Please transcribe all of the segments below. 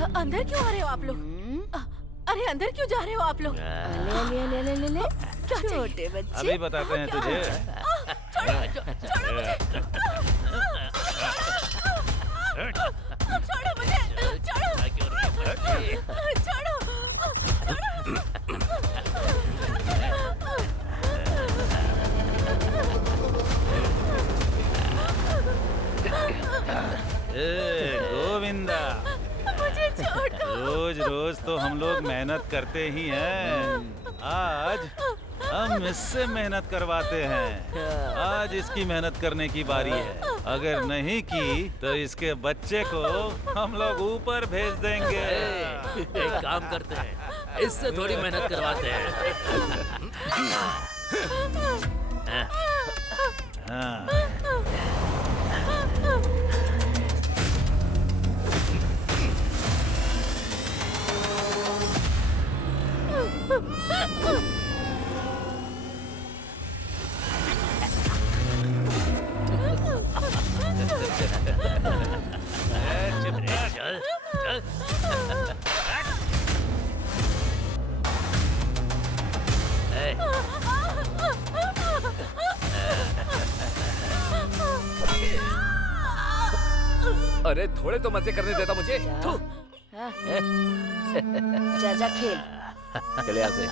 अंदर क्यों आ रहे हो आप लोग? अरे अंदर क्यों जा रहे हो आप लोग? ले क्या चाहिए? छोटे बच्चे। अभी बताते हैं तुझे। छोड़ो मुझे! छोड़ो मुझे! छोड़ो! ए गोविंदा, मुझे छोड़ दो। रोज रोज तो हम लोग मेहनत करते ही हैं। आज हम इससे मेहनत करवाते हैं। आज इसकी मेहनत करने की बारी है। अगर नहीं की तो इसके बच्चे को हम लोग ऊपर भेज देंगे। एक काम करते हैं, इससे थोड़ी मेहनत करवाते हैं। हाँ। चल चल। अरे थोड़े तो मजे करने देता मुझे। थू। जा जा खेल। चले यहाँ से।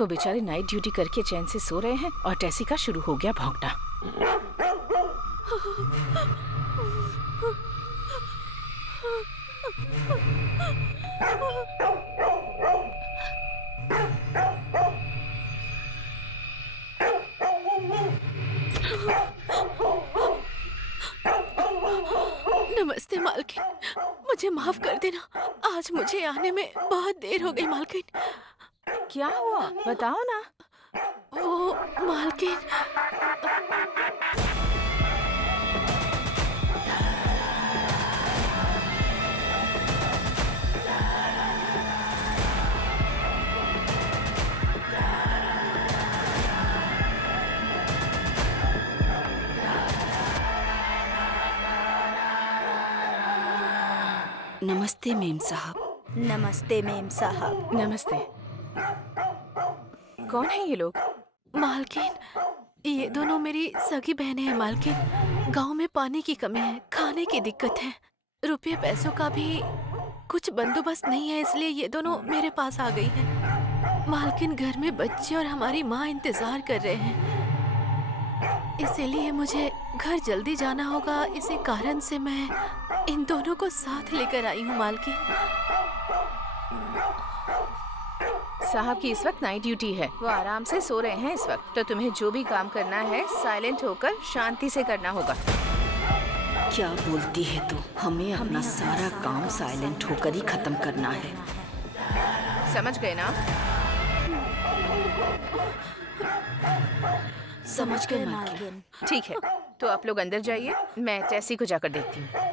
वो बेचारे नाइट ड्यूटी करके चैन से सो रहे हैं और टेसी का शुरू हो गया भौंकना। नमस्ते मालकिन, मुझे माफ कर देना। आज मुझे आने में बहुत देर हो गई मालकिन। क्या हुआ बताओ ना। वो मालकिन, नमस्ते मेम साहब। नमस्ते मेम साहब। नमस्ते। कौन है ये लोग? मालकिन, ये दोनों मेरी सगी बहनें हैं मालकिन। गांव में पानी की कमी है, खाने की दिक्कत है, रुपये पैसों का भी कुछ बंदोबस्त नहीं है, इसलिए ये दोनों मेरे पास आ गई हैं। मालकिन, घर में बच्चे और हमारी माँ इंतजार कर रहे हैं, इसीलिए मुझे घर जल्दी जाना होगा। इसी कारण से मैं इन दोनों को साथ लेकर आई हूँ मालकिन। साहब की इस वक्त नाइट ड्यूटी है, वो आराम से सो रहे हैं इस वक्त, तो तुम्हें जो भी काम करना है साइलेंट होकर शांति से करना होगा। क्या बोलती है तू? हमें अपना सारा काम साइलेंट होकर ही खत्म करना है। समझ गए ना? समझ गए मालकिन। ठीक है, तो आप लोग अंदर जाइए, मैं टेसी को जाकर देखती हूँ।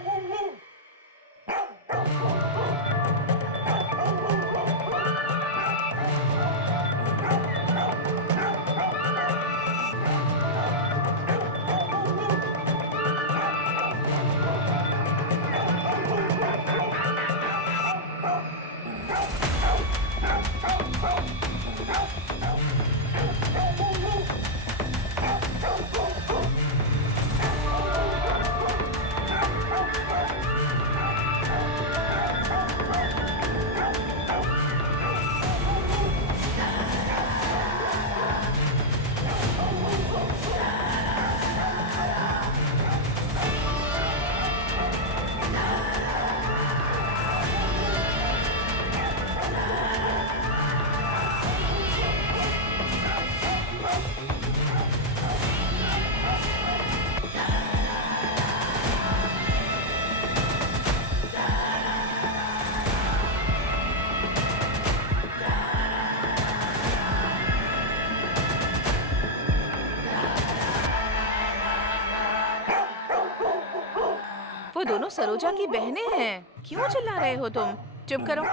वो दोनों सरोजा की बहनें हैं। क्यों चिल्ला रहे हो तुम? चुप करो।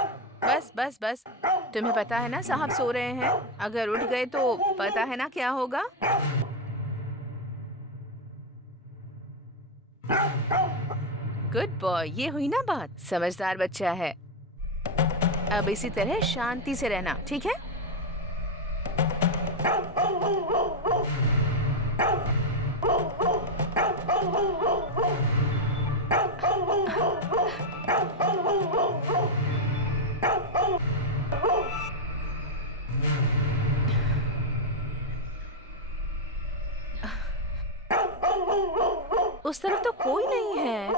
बस बस बस। तुम्हें पता है ना साहब सो रहे हैं। अगर उठ गए तो पता है ना क्या होगा। गुड बॉय, ये हुई ना बात। समझदार बच्चा है। अब इसी तरह शांति से रहना, ठीक है? उस तरफ तो कोई नहीं है।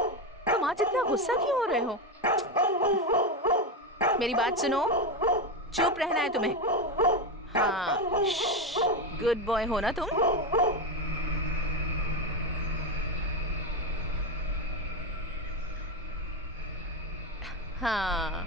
तुम आज इतना गुस्सा क्यों हो रहे हो? मेरी बात सुनो, चुप रहना है तुम्हें। हाँ, गुड बॉय हो ना तुम? हाँ।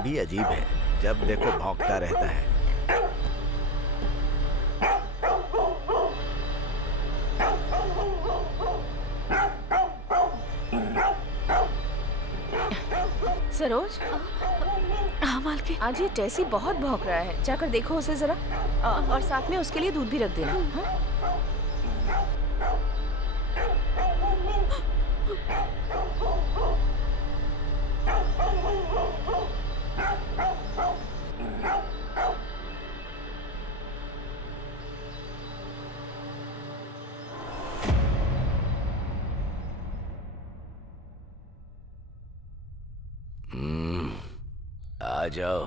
भी अजीब है, जब देखो भौंकता रहता है। सरोज, हाँ मालकिन। आज ये टेसी बहुत भौंक रहा है, जाकर देखो उसे जरा। और साथ में उसके लिए दूध भी रख देना। हाँ? आ जाओ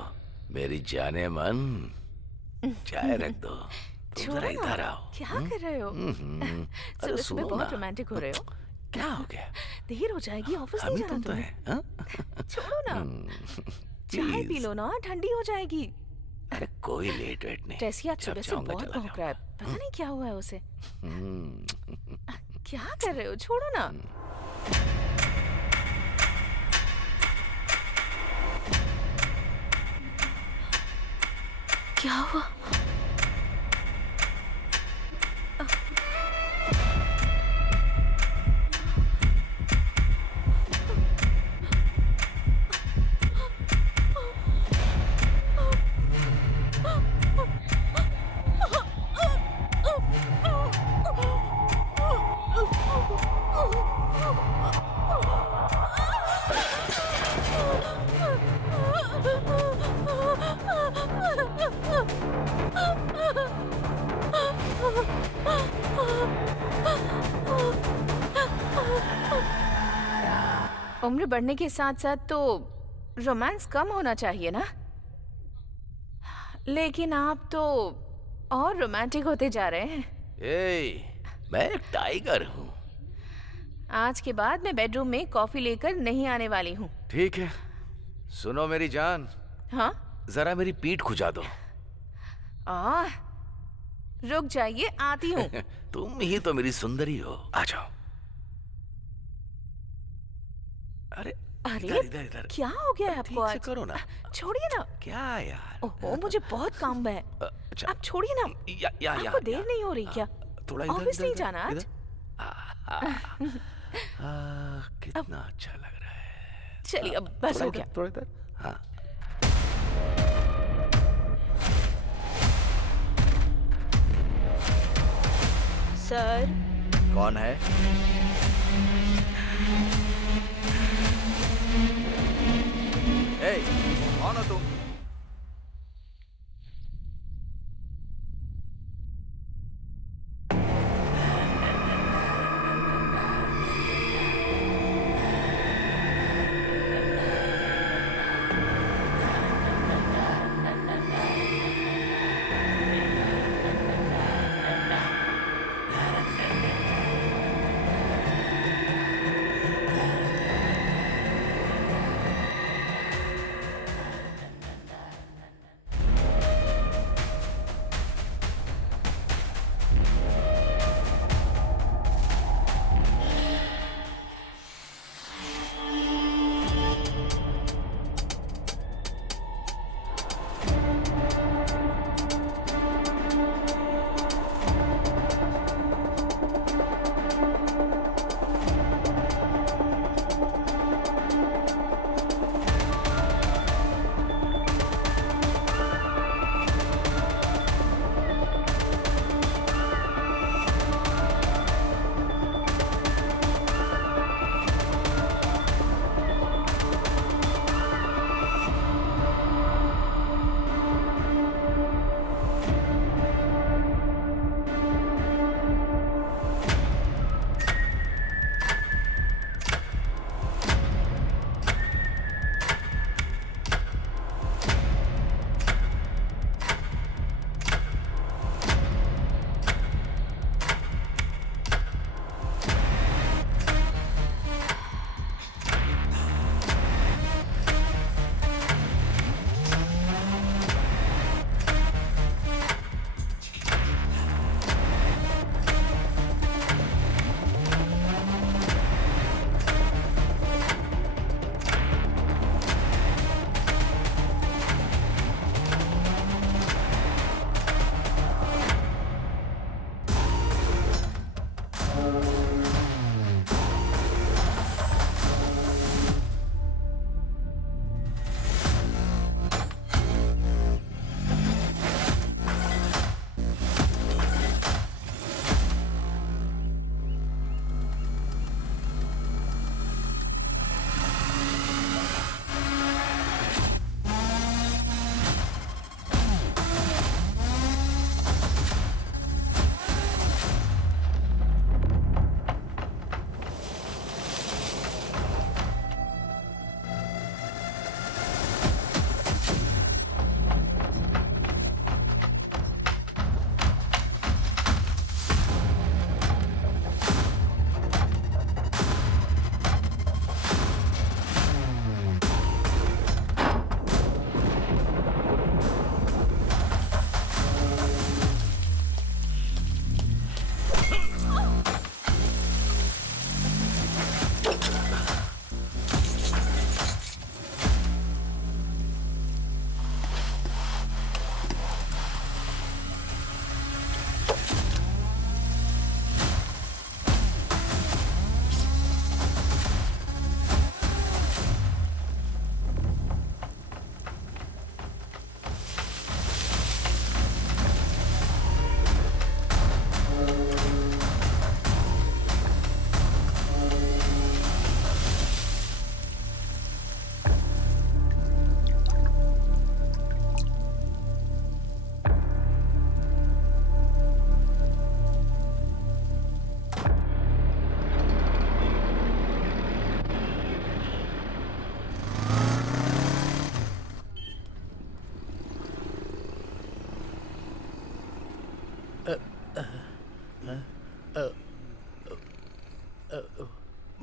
मेरी जाने मन, चाय रख दो। तुम छोड़ो जरा ना, इधर आओ। क्या कर रहे हो? अरे सुबह सुबह सुनो बहुत ना। रोमांटिक हो रहे हो। क्या हो गया? देर हो जाएगी, ऑफिस हम नहीं ही जाना तुम तो तुम्हें। है, हाँ? छोड़ो ना, चाय पी प्लीज। लो ना, ठंडी हो जाएगी। अरे कोई लेट वेट नहीं। टेसी आज जब सुबह से चाहूंगा बहुत चला भौंक रहा है, पता नहीं क्या हुआ है उसे। हम्म, क्या कर रहे हो? छोड़ो ना। क्या हुआ? उम्र बढ़ने के साथ साथ तो रोमांस कम होना चाहिए ना, लेकिन आप तो और रोमांटिक होते जा रहे हैं। मैं एक टाइगर हूँ। आज के बाद मैं बेडरूम में कॉफी लेकर नहीं आने वाली हूँ। ठीक है, सुनो मेरी जान, हाँ? जरा मेरी पीठ खुजा दो। रुक जाइए, आती हूँ। तुम ही तो मेरी सुंदरी हो, आ जाओ। अरे अरे इधर इधर इधर। क्या हो गया है आपको ठीक से आज? करो ना। छोड़िए ना। क्या यार? ओहो, मुझे बहुत काम है। अच्छा, आप छोड़िए ना। या आपको देर नहीं हो रही क्या? थोड़ा इधर ऑफिस इधर, नहीं इधर, जाना आज? इधर। कितना अच्छा लग रहा है। चलिए अब बस थोड़ा हो इधर, गया। थोड़ा इधर। हाँ। सर, कौन है? ए, कौन हो तुम?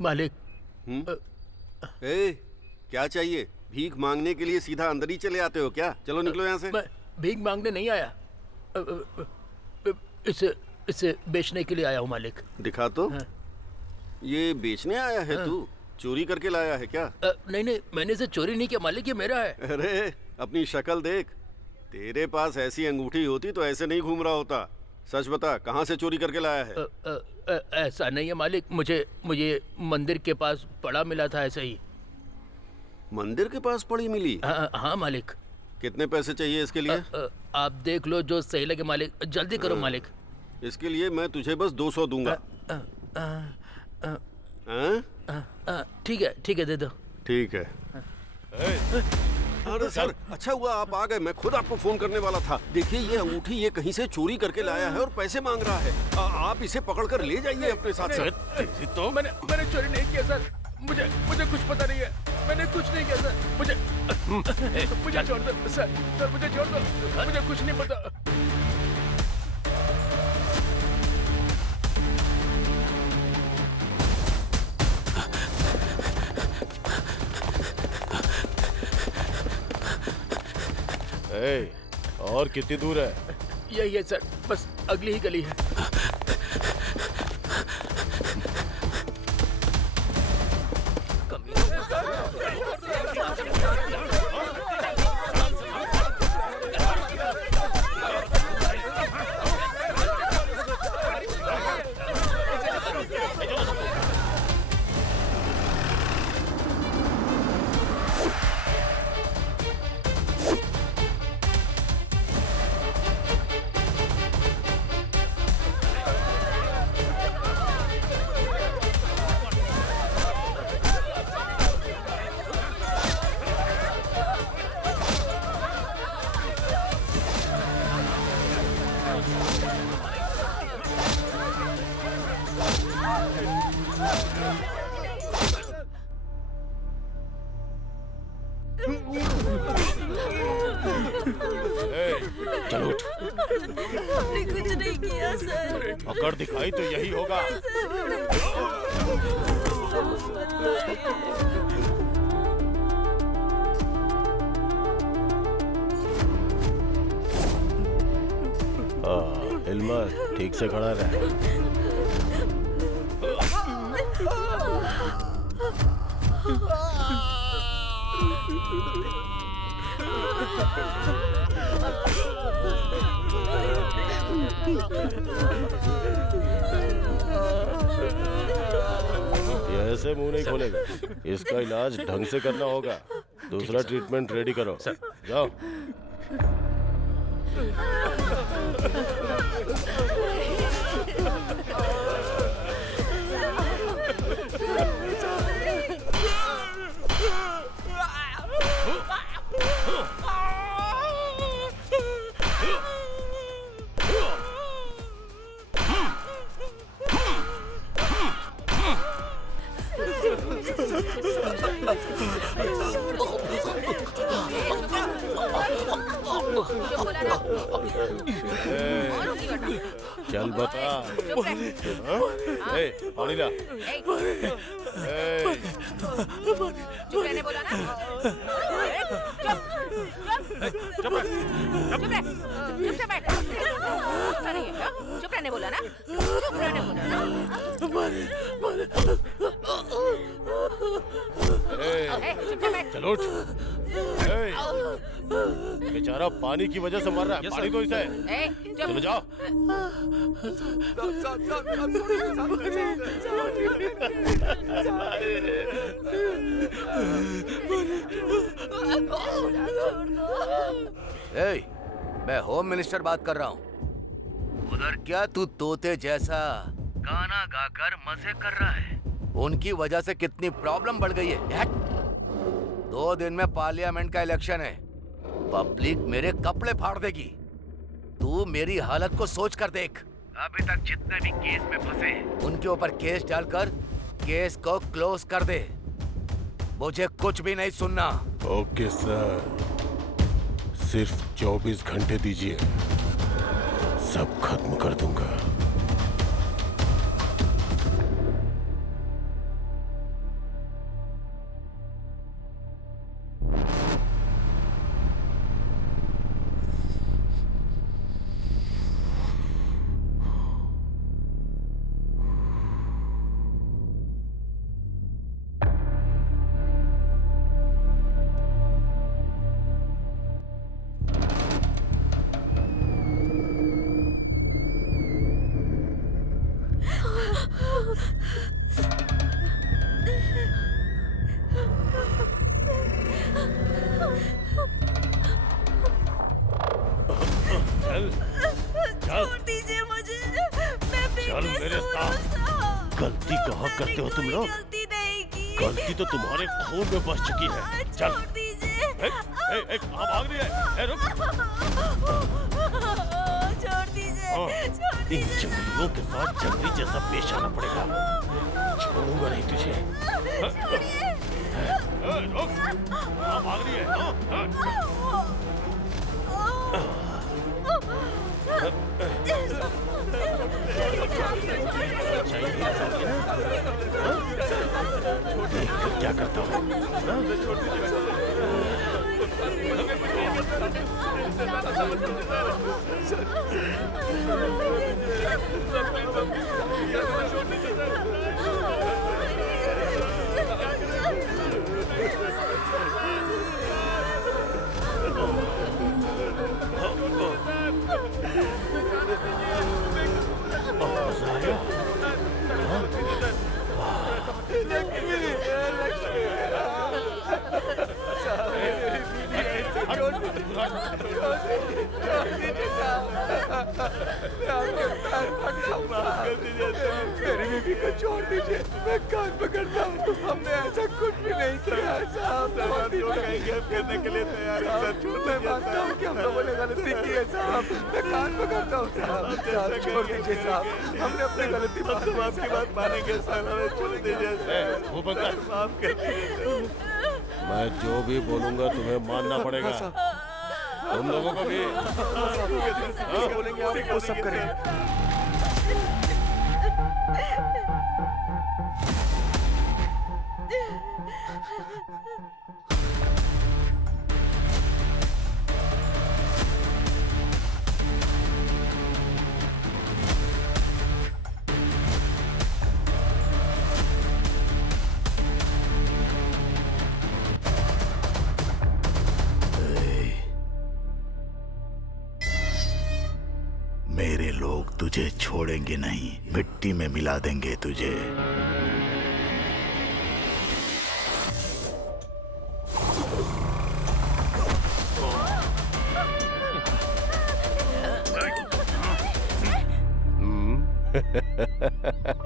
मालिक। ए, क्या चाहिए? भीख मांगने के लिए सीधा अंदर ही चले आते हो क्या? चलो निकलो यहाँ से। मैं भीख मांगने नहीं आया, इसे इसे बेचने के लिए आया हूँ मालिक। दिखा तो। ये बेचने आया है तू? चोरी करके लाया है क्या? नहीं नहीं, मैंने इसे चोरी नहीं किया मालिक, ये मेरा है। अरे अपनी शक्ल देख, तेरे पास ऐसी अंगूठी होती तो ऐसे नहीं घूम रहा होता। सच बता, कहाँ से चोरी करके लाया है? ऐसा नहीं है मालिक, मुझे मंदिर के पास पड़ा मिला था, ऐसे ही। मंदिर के पास पड़ी मिली? हाँ मालिक। कितने पैसे चाहिए इसके लिए? आप देख लो जो सही लगे मालिक, जल्दी करो मालिक। इसके लिए मैं तुझे बस 200 दूंगा। ठीक है, दे दो। ठीक है। अरे सर, अच्छा हुआ आप आ गए, मैं खुद आपको फोन करने वाला था। देखिए ये अंगूठी ये कहीं से चोरी करके लाया है और पैसे मांग रहा है। आप इसे पकड़कर ले जाइए अपने साथ। सर तो मैंने चोरी नहीं किया सर, मुझे कुछ पता नहीं है, मैंने कुछ नहीं किया सर, मुझे छोड़ दो सर, मुझे छोड़ दो, मुझे कुछ नहीं पता। और कितनी दूर है? यही है सर, बस अगली ही गली है। चलो उठ। हमने कुछ नहीं किया सर। अगर दिखाई तो यही होगा। इल्मा ठीक से खड़ा रहे। ये ऐसे मुंह नहीं खोलेगा, इसका इलाज ढंग से करना होगा। दूसरा ट्रीटमेंट रेडी करो। जाओ। चल बता। पानी ला। चुप रहने बोला ना। चुप रहने बोला ना। चलो उठ। बेचारा पानी की वजह से मर रहा है, पानी तो इसे। चलो जाओ। मैं होम मिनिस्टर बात कर रहा हूँ। उधर क्या तू तोते जैसा गाना गाकर मजे कर रहा है? उनकी वजह से कितनी प्रॉब्लम बढ़ गई है। 2 दिन में पार्लियामेंट का इलेक्शन है, पब्लिक मेरे कपड़े फाड़ देगी। तू मेरी हालत को सोच कर देख। अभी तक जितने भी केस में फंसे उनके ऊपर केस डालकर केस को क्लोज कर दे। मुझे कुछ भी नहीं सुनना। ओके सर, सिर्फ 24 घंटे दीजिए, सब खत्म कर दूंगा। छोड़ दीजिए मुझे, मैं चल मेरे साथ। गलती कहाँ करते हो तुम लोग? गलती नहीं की। गलती तो तुम्हारे खून में बस चुकी है। चल। छोड़ दीजिए। कहाँ भाग रही है? रुक। छोड़ दीजिए, छोड़ इन दीजिए। जंगलियों के साथ जंगली जैसा पेश आना पड़ेगा। छोड़ूंगा नहीं तुझे। रुक। कहाँ भाग रही है? क्या करता हूँ? मेरी बीवी को छोड़ दीजिए, मैं कान पकड़ता हूँ। हमने ऐसा कुछ भी नहीं किया साहब। करने के लिए तैयार है। मैं मानता हूँ कि हम लोगों ने गलती की है साहब। मैं कान पकड़ता हूँ साहब। छोड़ दीजिए साहब, हमने अपनी गलती आपकी बात मानेंगे साहब। हमें छोड़ दीजिए। माफ कर दीजिए। मैं जो भी बोलूंगा तुम्हें मानना पड़ेगा। तुम लोगों को भी। बोलेंगे आप वो सब करेंगे। मेरे लोग तुझे छोड़ेंगे नहीं, मिट्टी में मिला देंगे तुझे।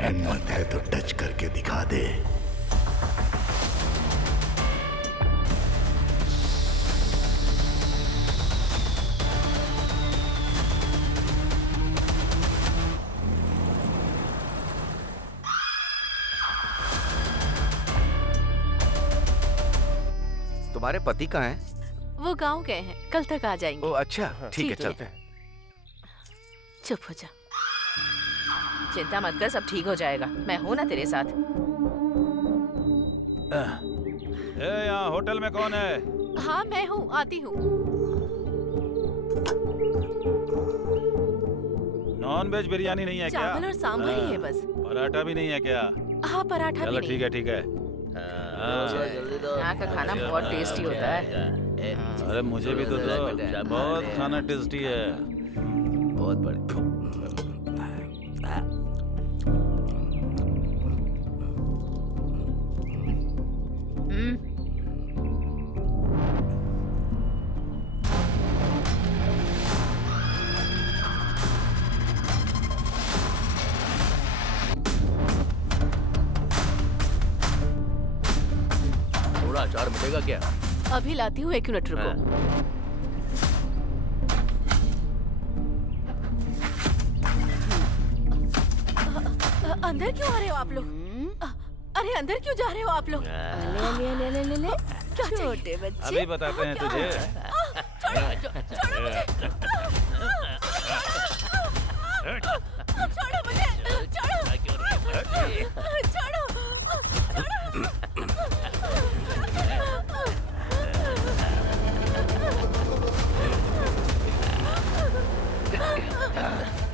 हिम्मत है तो टच करके दिखा दे। तुम्हारे पति कहाँ हैं? वो गांव गए हैं, कल तक आ जाएंगे। ओ अच्छा, ठीक है, चलते हैं। चुप हो जा। चिंता मत कर, सब ठीक हो जाएगा। मैं हूँ ना तेरे साथ। यहाँ होटल में कौन है? हाँ मैं हूँ, आती हूँ। नॉन वेज बिरयानी नहीं है क्या? चावल और सांभर ही है बस। पराठा भी नहीं है क्या? हाँ पराठा भी चलो नहीं। ठीक है, ठीक है। यहाँ का खाना बहुत टेस्टी होता है। अरे मुझे भी तो दो। बहुत खाना टेस्टी है। बहुत बढ़िया। थोड़ा अचार मिलेगा क्या? अभी लाती हूँ, 1 मिनट रुको। अंदर क्यों आ रहे हो आप लोग? अरे अंदर क्यों जा रहे हो आप लोग? ले क्या छोटे बच्चे। अभी बताते हैं तुझे। छोड़ो मुझे, छोड़ो,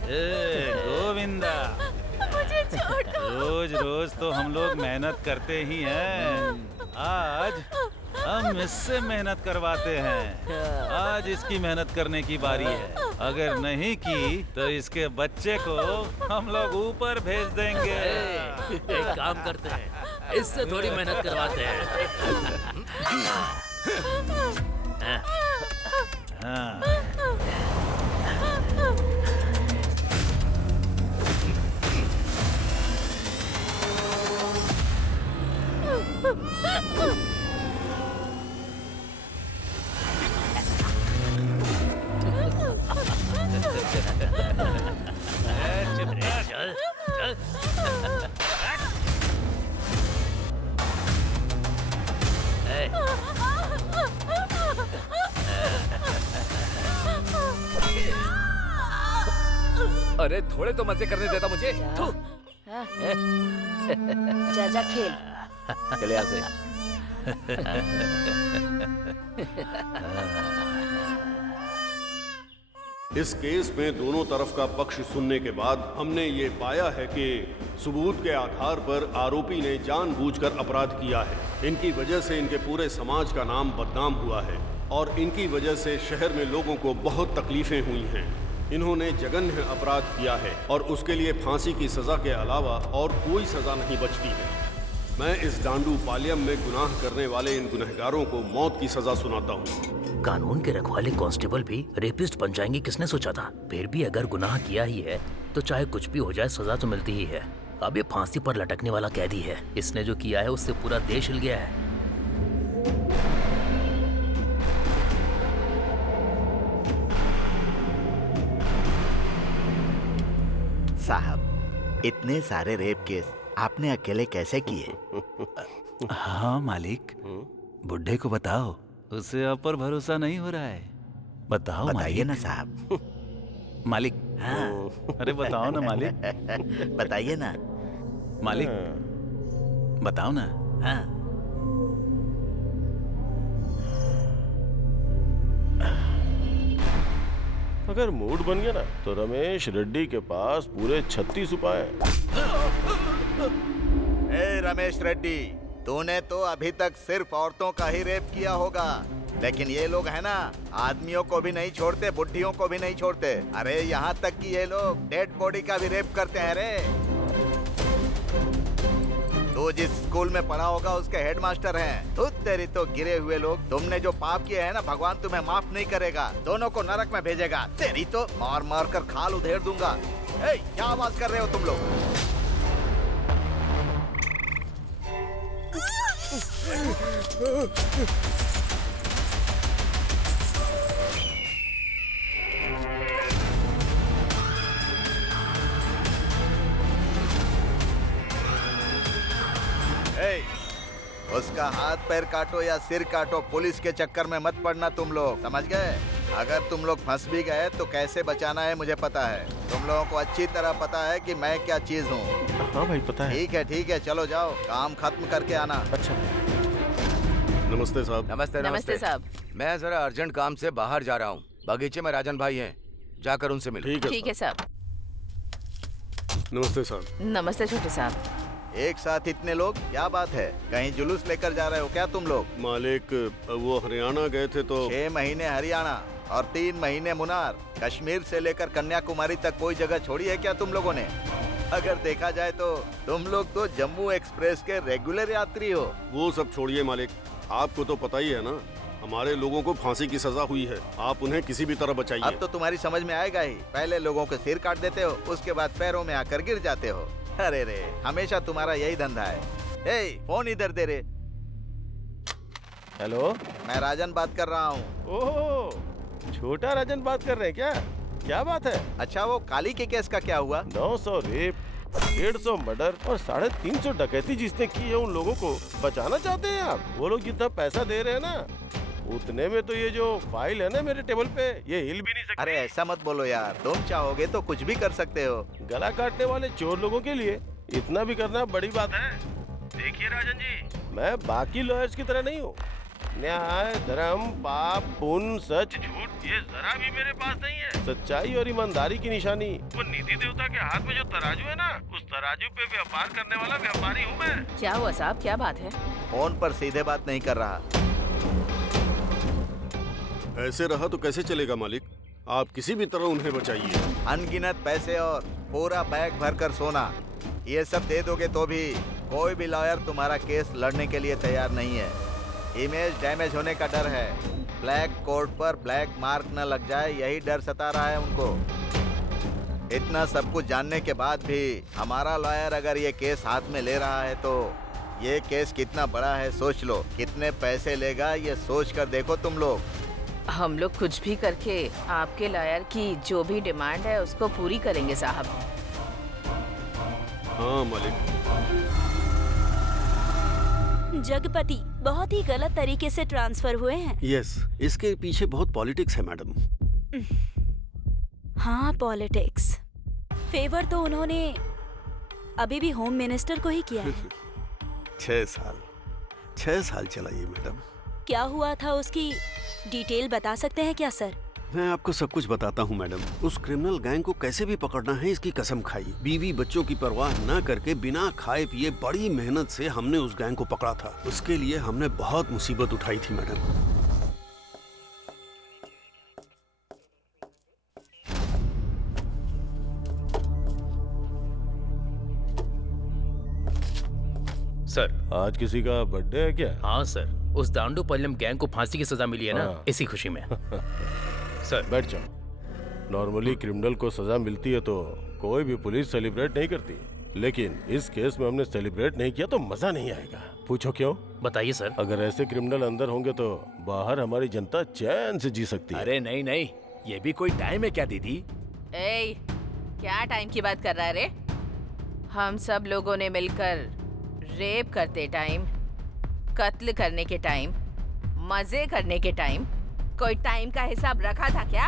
ए, गोविंदा, मुझे छोड़ दो। रोज रोज तो हम लोग मेहनत करते ही हैं। आज हम इससे मेहनत करवाते हैं। आज इसकी मेहनत करने की बारी है। अगर नहीं की तो इसके बच्चे को हम लोग ऊपर भेज देंगे। एक काम करते हैं, इससे थोड़ी मेहनत करवाते हैं। हाँ। चल चल। अरे थोड़े तो मजे करने देता मुझे। जा जा खेल। चले यहाँ से। इस केस में दोनों तरफ का पक्ष सुनने के बाद हमने ये पाया है कि सबूत के आधार पर आरोपी ने जानबूझकर अपराध किया है। इनकी वजह से इनके पूरे समाज का नाम बदनाम हुआ है और इनकी वजह से शहर में लोगों को बहुत तकलीफें हुई हैं। इन्होंने जघन्य अपराध किया है और उसके लिए फांसी की सजा के अलावा और कोई सजा नहीं बचती है। मैं इस डांडू पालियम में गुनाह करने वाले इन गुनहगारों को मौत की सजा सुनाता हूँ। कानून के रखवाले कांस्टेबल भी रेपिस्ट बन जाएंगे, किसने सोचा था? फिर भी अगर गुनाह किया ही है तो चाहे कुछ भी हो जाए सजा तो मिलती ही है। अब ये फांसी पर लटकने वाला कैदी है। इसने जो किया है उससे पूरा देश हिल गया है। साहब, इतने सारे रेप केस आपने अकेले कैसे किए? हाँ मालिक, बुड्ढे को बताओ, उसे आप पर भरोसा नहीं हो रहा है। बताओ बताइए मालिक। ना साहब। मालिक। हाँ। अरे बताओ ना मालिक। बताइए ना मालिक, बताओ ना। हाँ। अगर मूड बन गया ना तो रमेश रेड्डी के पास पूरे 36 उपाय हैं। ए रमेश रेड्डी, तूने तो अभी तक सिर्फ औरतों का ही रेप किया होगा, लेकिन ये लोग है ना, आदमियों को भी नहीं छोड़ते, बुढ़ियों को भी नहीं छोड़ते। अरे यहाँ तक कि ये लोग डेड बॉडी का भी रेप करते हैं रे। तू जिस स्कूल में पढ़ा होगा उसके हेडमास्टर हैं। तू तेरी तो गिरे हुए लोग, तुमने जो पाप किए हैं ना, भगवान तुम्हें माफ नहीं करेगा, दोनों को नरक में भेजेगा। तेरी तो मार मार कर खाल उधेड़ दूंगा। ए, क्या आवाज कर रहे हो तुम लोग? उसका हाथ पैर काटो या सिर काटो, पुलिस के चक्कर में मत पड़ना तुम लोग, समझ गए? अगर तुम लोग फंस भी गए तो कैसे बचाना है मुझे पता है। तुम लोगों को अच्छी तरह पता है कि मैं क्या चीज हूँ। हाँ भाई पता है। ठीक है, चलो जाओ, काम खत्म करके आना। अच्छा। नमस्ते साहब। नमस्ते नमस्ते साहब। मैं जरा अर्जेंट काम से बाहर जा रहा हूँ। बगीचे में राजन भाई हैं, जाकर उनसे मिलो। ठीक है साहब। नमस्ते साहब। नमस्ते छोटे साहब। एक साथ इतने लोग, क्या बात है? कहीं जुलूस लेकर जा रहे हो क्या तुम लोग? मालिक, वो हरियाणा गए थे तो 6 महीने हरियाणा और 3 महीने मुनार, कश्मीर से लेकर कन्याकुमारी तक कोई जगह छोड़ी है क्या तुम लोगों ने? अगर देखा जाए तो तुम लोग तो जम्मू एक्सप्रेस के रेगुलर यात्री हो। वो सब छोड़िए मालिक, आपको तो पता ही है ना, हमारे लोगों को फांसी की सजा हुई है। आप उन्हें किसी भी तरह बचाइए। अब तो तुम्हारी समझ में आएगा ही। पहले लोगों के सिर काट देते हो, उसके बाद पैरों में आकर गिर जाते हो। अरे रे, हमेशा तुम्हारा यही धंधा है। ए, फोन इधर दे रे। हेलो, मैं राजन बात कर रहा हूँ। ओह, छोटा राजन बात कर रहे हैं क्या? क्या बात है? अच्छा, वो काली के केस का क्या हुआ? 900 रेप, 150 मर्डर और 350 डकैती जिसने की है, उन लोगों को बचाना चाहते हैं आप? वो लोग जितना पैसा दे रहे हैं ना, उतने में तो ये जो फाइल है ना मेरे टेबल पे, ये हिल भी नहीं सकती। अरे ऐसा मत बोलो यार, तुम चाहोगे तो कुछ भी कर सकते हो। गला काटने वाले चोर लोगों के लिए इतना भी करना बड़ी बात है। देखिए राजन जी, मैं बाकी लॉयर्स की तरह नहीं हूँ। न्याय, धर्म, पाप, पुण्य, सच, झूठ, ये जरा भी मेरे पास नहीं है। सच्चाई और ईमानदारी की निशानी वो निधि देवता के हाथ में जो तराजू है ना, उस तराजू पे व्यापार करने वाला व्यापारी हूँ मैं। क्या हुआ साहब, क्या बात है? फोन पर सीधे बात नहीं कर रहा। ऐसे रहा तो कैसे चलेगा मालिक? आप किसी भी तरह उन्हें बचाइए। अनगिनत पैसे और पूरा बैग भरकर सोना, ये सब दे दोगे तो भी कोई भी लॉयर तुम्हारा केस लड़ने के लिए तैयार नहीं है। इमेज डैमेज होने का डर है। ब्लैक कोर्ट पर ब्लैक मार्क न लग जाए, यही डर सता रहा है उनको। इतना सब कुछ जानने के बाद भी हमारा लॉयर अगर ये केस हाथ में ले रहा है तो ये केस कितना बड़ा है सोच लो। कितने पैसे लेगा ये सोच कर देखो तुम लोग। हम लोग कुछ भी करके आपके लॉयर की जो भी डिमांड है उसको पूरी करेंगे साहब। हाँ मालिक। जगपति बहुत ही गलत तरीके से ट्रांसफर हुए हैं। यस, इसके पीछे बहुत पॉलिटिक्स है मैडम। हाँ, पॉलिटिक्स। फेवर तो उन्होंने अभी भी होम मिनिस्टर को ही किया है। 6 साल चला ये मैडम। क्या हुआ था उसकी डिटेल बता सकते हैं क्या सर? मैं आपको सब कुछ बताता हूँ मैडम। उस क्रिमिनल गैंग को कैसे भी पकड़ना है इसकी कसम खाई। बीवी बच्चों की परवाह न करके बिना खाए पिए बड़ी मेहनत से हमने उस गैंग को पकड़ा था। उसके लिए हमने बहुत मुसीबत उठाई थी मैडम। सर, आज किसी का बर्थडे है क्या? हाँ सर, उस दांडू पल्लम गैंग को फांसी की सजा मिली है ना, हाँ। इसी खुशी में। सर बैठ जाओ। नॉर्मली क्रिमिनल को सजा मिलती है तो कोई भी पुलिस सेलिब्रेट नहीं करती, लेकिन इस केस में हमने सेलिब्रेट नहीं किया तो मजा नहीं आएगा। पूछो क्यों? बताइए सर। अगर ऐसे क्रिमिनल अंदर होंगे तो बाहर हमारी जनता चैन से जी सकती है। अरे नहीं नहीं, ये भी कोई टाइम है क्या दीदी? ए, क्या टाइम की बात कर रहा है रे? हम सब लोगों ने मिलकर रेप करते टाइम, कत्ल करने के टाइम, मजे करने के टाइम, कोई टाइम का हिसाब रखा था क्या?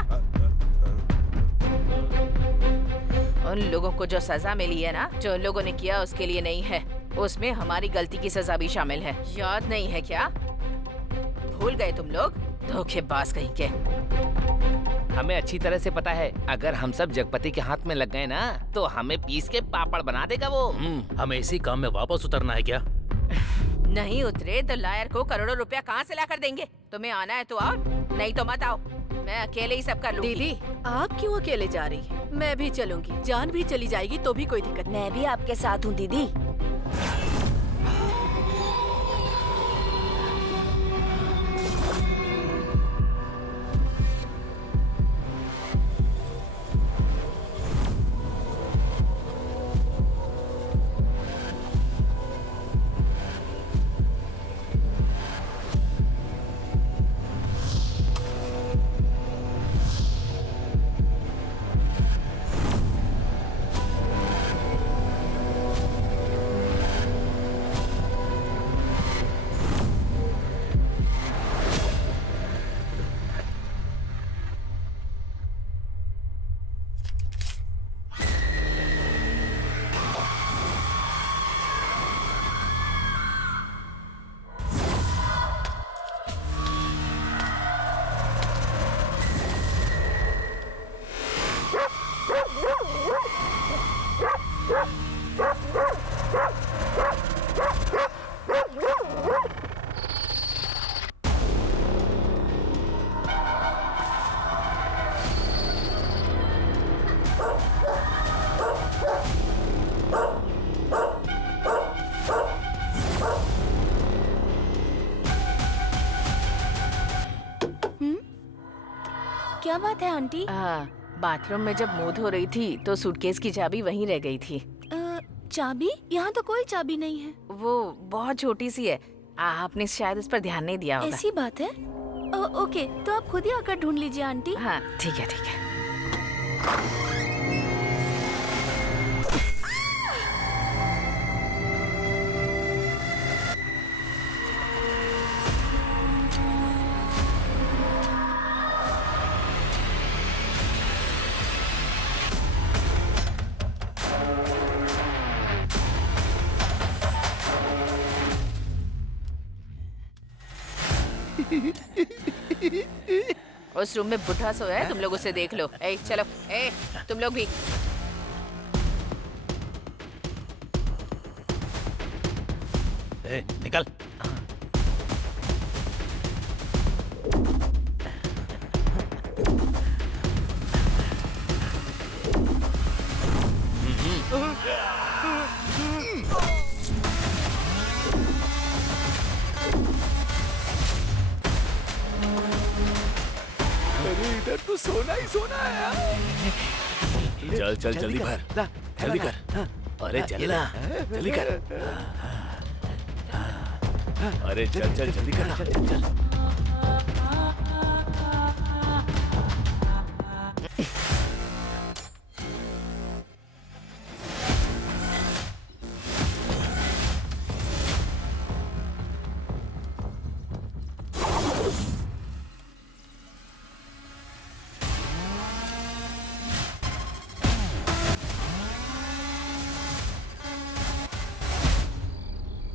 उन लोगों को जो सजा मिली है ना, जो उन लोगों ने किया उसके लिए नहीं है, उसमें हमारी गलती की सजा भी शामिल है। याद नहीं है क्या? भूल गए तुम लोग? धोखेबाज कहीं के। हमें अच्छी तरह से पता है, अगर हम सब जगपति के हाथ में लग गए ना तो हमें पीस के पापड़ बना देगा वो। हमें इसी काम में वापस उतरना है क्या? नहीं उतरे तो लायर को करोड़ों रुपया कहाँ से ला कर देंगे? तुम्हें आना है तो आओ, नहीं तो मत आओ। मैं अकेले ही सब कर लूंगी। दीदी, आप क्यों अकेले जा रही हैं? मैं भी चलूंगी। जान भी चली जाएगी तो भी कोई दिक्कत नहीं। मैं भी आपके साथ हूँ दीदी। क्या बात है आंटी? बाथरूम में जब मुंह धो रही थी तो सूटकेस की चाबी वहीं रह गई थी। चाबी? यहाँ तो कोई चाबी नहीं है। वो बहुत छोटी सी है, आपने शायद उस पर ध्यान नहीं दिया होगा। ऐसी बात है? ओके, तो आप खुद ही आकर ढूंढ लीजिए आंटी। हाँ ठीक है ठीक है। उस रूम में बुढ़ा सोया है, तुम लोग उसे देख लो। ए चलो, ए तुम लोग भी। निकल। अरे इधर तो सोना ही सोना है यार। चल चल जल्दी भर, जल्दी कर। अरे चल ना, जल्दी कर। अरे चल चल जल्दी कर ना, चल।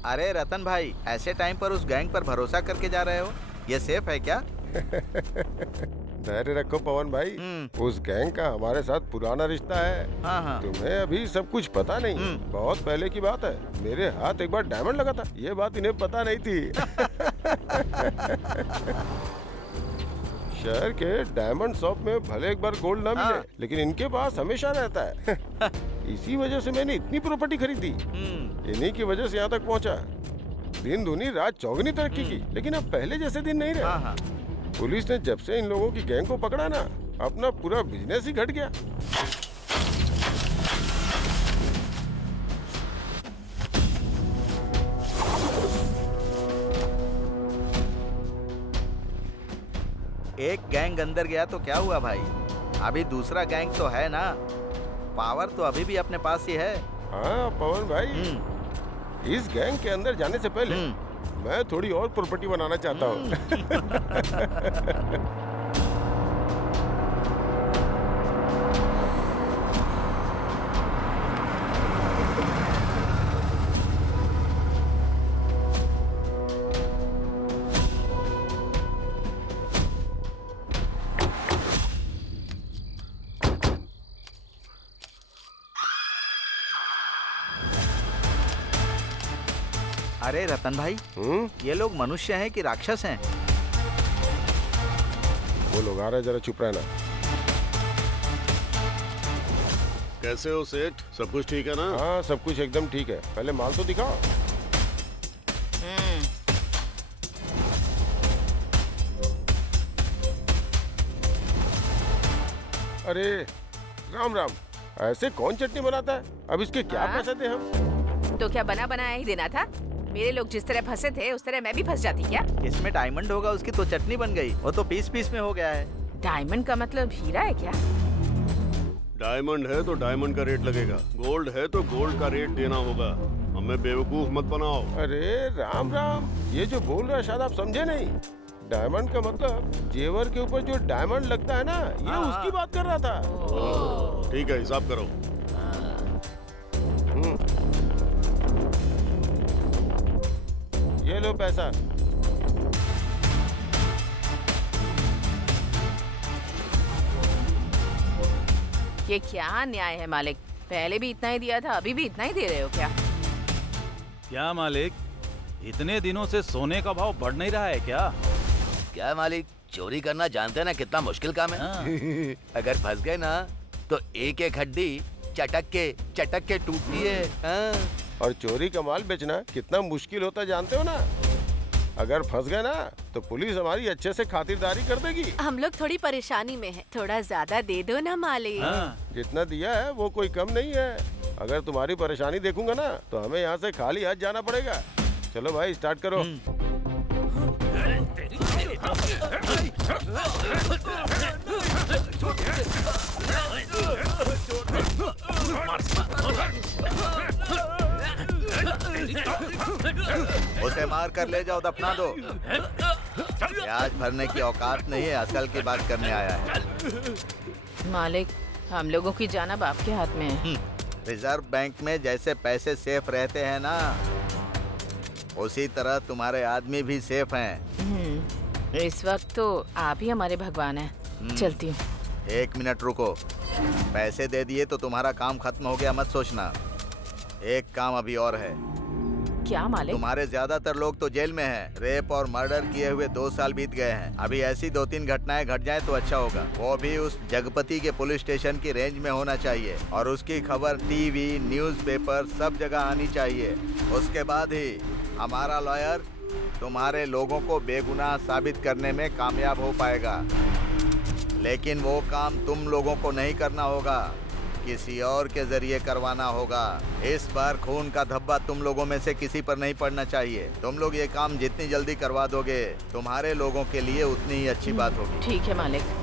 अरे रतन भाई, ऐसे टाइम पर उस गैंग पर भरोसा करके जा रहे हो? ये सेफ है क्या? धैर्य रखो पवन भाई, उस गैंग का हमारे साथ पुराना रिश्ता है। हाँ हाँ। तुम्हें अभी सब कुछ पता नहीं, बहुत पहले की बात है। मेरे हाथ एक बार डायमंड लगा था, ये बात इन्हें पता नहीं थी। शहर के डायमंड शॉप में भले एक बार गोल्ड ना मिले, लेकिन इनके पास हमेशा रहता है। इसी वजह से मैंने इतनी प्रॉपर्टी खरीदी, इन्हीं की वजह से यहाँ तक पहुँचा। दिन दूनी रात चौगनी तरक्की की, लेकिन अब पहले जैसे दिन नहीं रहे। पुलिस ने जब से इन लोगों की गैंग को पकड़ा ना, अपना पूरा बिजनेस ही घट गया। एक गैंग अंदर गया तो क्या हुआ भाई, अभी दूसरा गैंग तो है ना। पावर तो अभी भी अपने पास ही है। हाँ पवन भाई, इस गैंग के अंदर जाने से पहले मैं थोड़ी और प्रॉपर्टी बनाना चाहता हूँ। अरे रतन भाई, ये लोग मनुष्य हैं कि राक्षस हैं? वो लोग आ रहे, जरा चुप रहना। कैसे हो सेठ, सब कुछ ठीक है ना? हाँ सब कुछ एकदम ठीक है, पहले माल तो दिखाओ। अरे राम राम, ऐसे कौन चटनी बनाता है? अब इसके क्या पैसे थे हम? तो क्या बना बनाया ही देना था? मेरे लोग जिस तरह फंसे थे उस तरह मैं भी फंस जाती क्या? इसमें डायमंड होगा, उसकी तो चटनी बन गई। वो तो पीस पीस में हो गया है। डायमंड का मतलब हीरा है क्या? डायमंड है तो डायमंड का रेट लगेगा, गोल्ड है तो गोल्ड का रेट देना होगा। हमें बेवकूफ मत बनाओ। अरे राम राम, ये जो बोल रहा है शायद आप समझे नहीं। डायमंड का मतलब जेवर के ऊपर जो डायमंड लगता है ना, ये उसकी बात कर रहा था। ठीक है, हिसाब करो। ये लो पैसा। ये क्या न्याय है मालिक? पहले भी इतना ही दिया था, अभी भी इतना ही दे रहे हो क्या? क्या मालिक, इतने दिनों से सोने का भाव बढ़ नहीं रहा है क्या? क्या मालिक, चोरी करना जानते हैं ना कितना मुश्किल काम है। अगर फंस गए ना तो एक एक हड्डी चटक के टूटती है। और चोरी का माल बेचना कितना मुश्किल होता है जानते हो ना। अगर फंस गए ना तो पुलिस हमारी अच्छे से खातिरदारी कर देगी। हम लोग थोड़ी परेशानी में हैं, थोड़ा ज्यादा दे दो ना मालिक। जितना दिया है वो कोई कम नहीं है। अगर तुम्हारी परेशानी देखूंगा ना तो हमें यहाँ से खाली हाथ जाना पड़ेगा। चलो भाई स्टार्ट करो। उसे मार कर ले जाओ, दफना दो। ब्याज भरने की औकात नहीं है, असल की बात करने आया है। मालिक, हम लोगों की जान अब आपके हाथ में है। रिजर्व बैंक में जैसे पैसे सेफ रहते हैं ना, उसी तरह तुम्हारे आदमी भी सेफ हैं। इस वक्त तो आप ही हमारे भगवान हैं। चलती हूँ। 1 मिनट रुको। पैसे दे दिए तो तुम्हारा काम खत्म हो गया मत सोचना। एक काम अभी और है। क्या मालिक? तुम्हारे ज्यादातर लोग तो जेल में हैं। रेप और मर्डर किए हुए 2 साल बीत गए हैं। अभी ऐसी 2-3 घटनाएं घट जाए तो अच्छा होगा। वो भी उस जगपति के पुलिस स्टेशन की रेंज में होना चाहिए और उसकी खबर टीवी, न्यूज़पेपर सब जगह आनी चाहिए। उसके बाद ही हमारा लॉयर तुम्हारे लोगों को बेगुनाह साबित करने में कामयाब हो पाएगा। लेकिन वो काम तुम लोगों को नहीं करना होगा, किसी और के जरिए करवाना होगा। इस बार खून का धब्बा तुम लोगों में से किसी पर नहीं पड़ना चाहिए। तुम लोग ये काम जितनी जल्दी करवा दोगे तुम्हारे लोगों के लिए उतनी ही अच्छी बात होगी। ठीक है मालिक।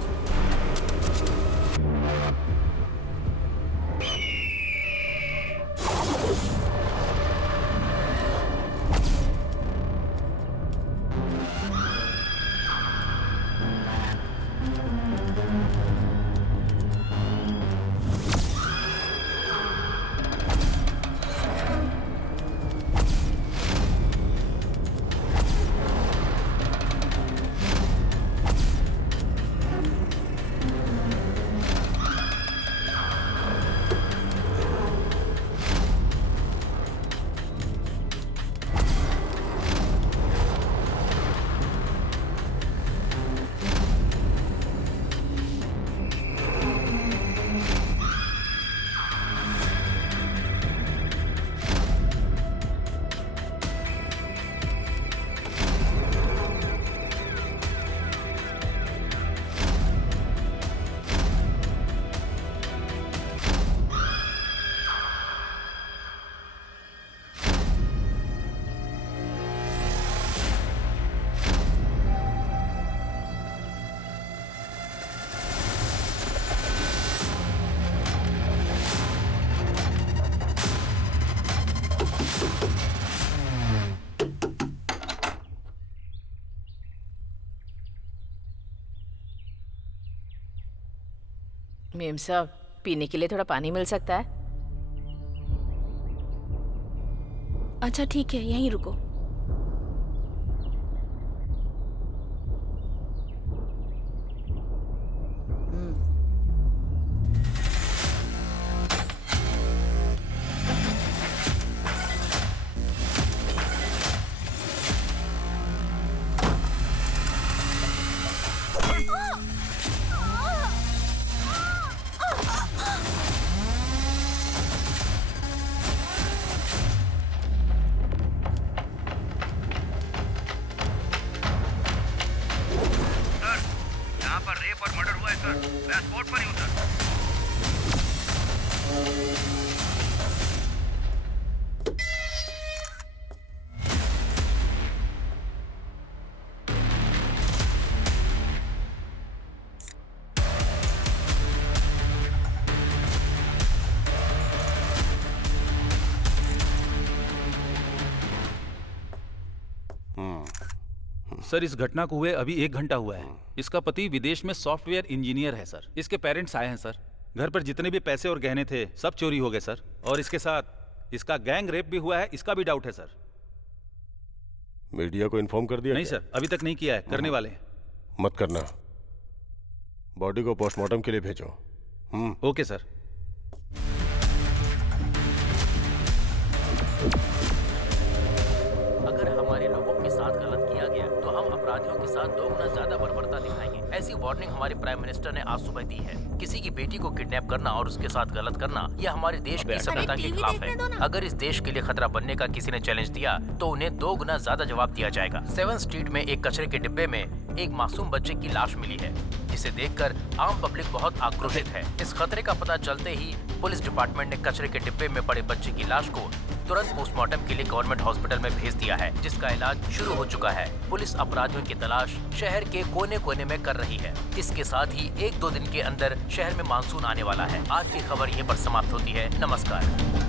मेम साहब, पीने के लिए थोड़ा पानी मिल सकता है? अच्छा ठीक है, यहीं रुको। सर, इस घटना को हुए अभी 1 घंटा हुआ है। इसका पति विदेश में सॉफ्टवेयर इंजीनियर है सर। इसके पेरेंट्स आए हैं सर। घर पर जितने भी पैसे और गहने थे सब चोरी हो गए सर। और इसके साथ इसका गैंग रेप भी हुआ है, इसका भी डाउट है सर। मीडिया को इन्फॉर्म कर दिया? नहीं सर, अभी तक नहीं किया है, करने वाले हैं। मत करना। बॉडी को पोस्टमार्टम के लिए भेजो। Okay sir. अगर हमारे लोगों के साथ गलत किया गया तो हम अपराधियों के साथ 2 गुना ज्यादा बर्बरता दिखाएंगे। ऐसी वार्निंग हमारे प्राइम मिनिस्टर ने आज सुबह दी है। किसी की बेटी को किडनैप करना और उसके साथ गलत करना यह हमारे देश की सभ्यता के खिलाफ है। अगर इस देश के लिए खतरा बनने का किसी ने चैलेंज दिया तो उन्हें 2 गुना ज्यादा जवाब दिया जाएगा। 7 स्ट्रीट में एक कचरे के डिब्बे में एक मासूम बच्चे की लाश मिली है, जिसे देखकर आम पब्लिक बहुत आक्रोशित है। इस खतरे का पता चलते ही पुलिस डिपार्टमेंट ने कचरे के डिब्बे में पड़े बच्चे की लाश को तुरंत पोस्टमार्टम के लिए गवर्नमेंट हॉस्पिटल में भेज दिया है, जिसका इलाज शुरू हो चुका है। पुलिस अपराधियों की तलाश शहर के कोने कोने में कर रही है। इसके साथ ही 1-2 दिन के अंदर शहर में मानसून आने वाला है। आज की खबर यहीं पर समाप्त होती है। नमस्कार।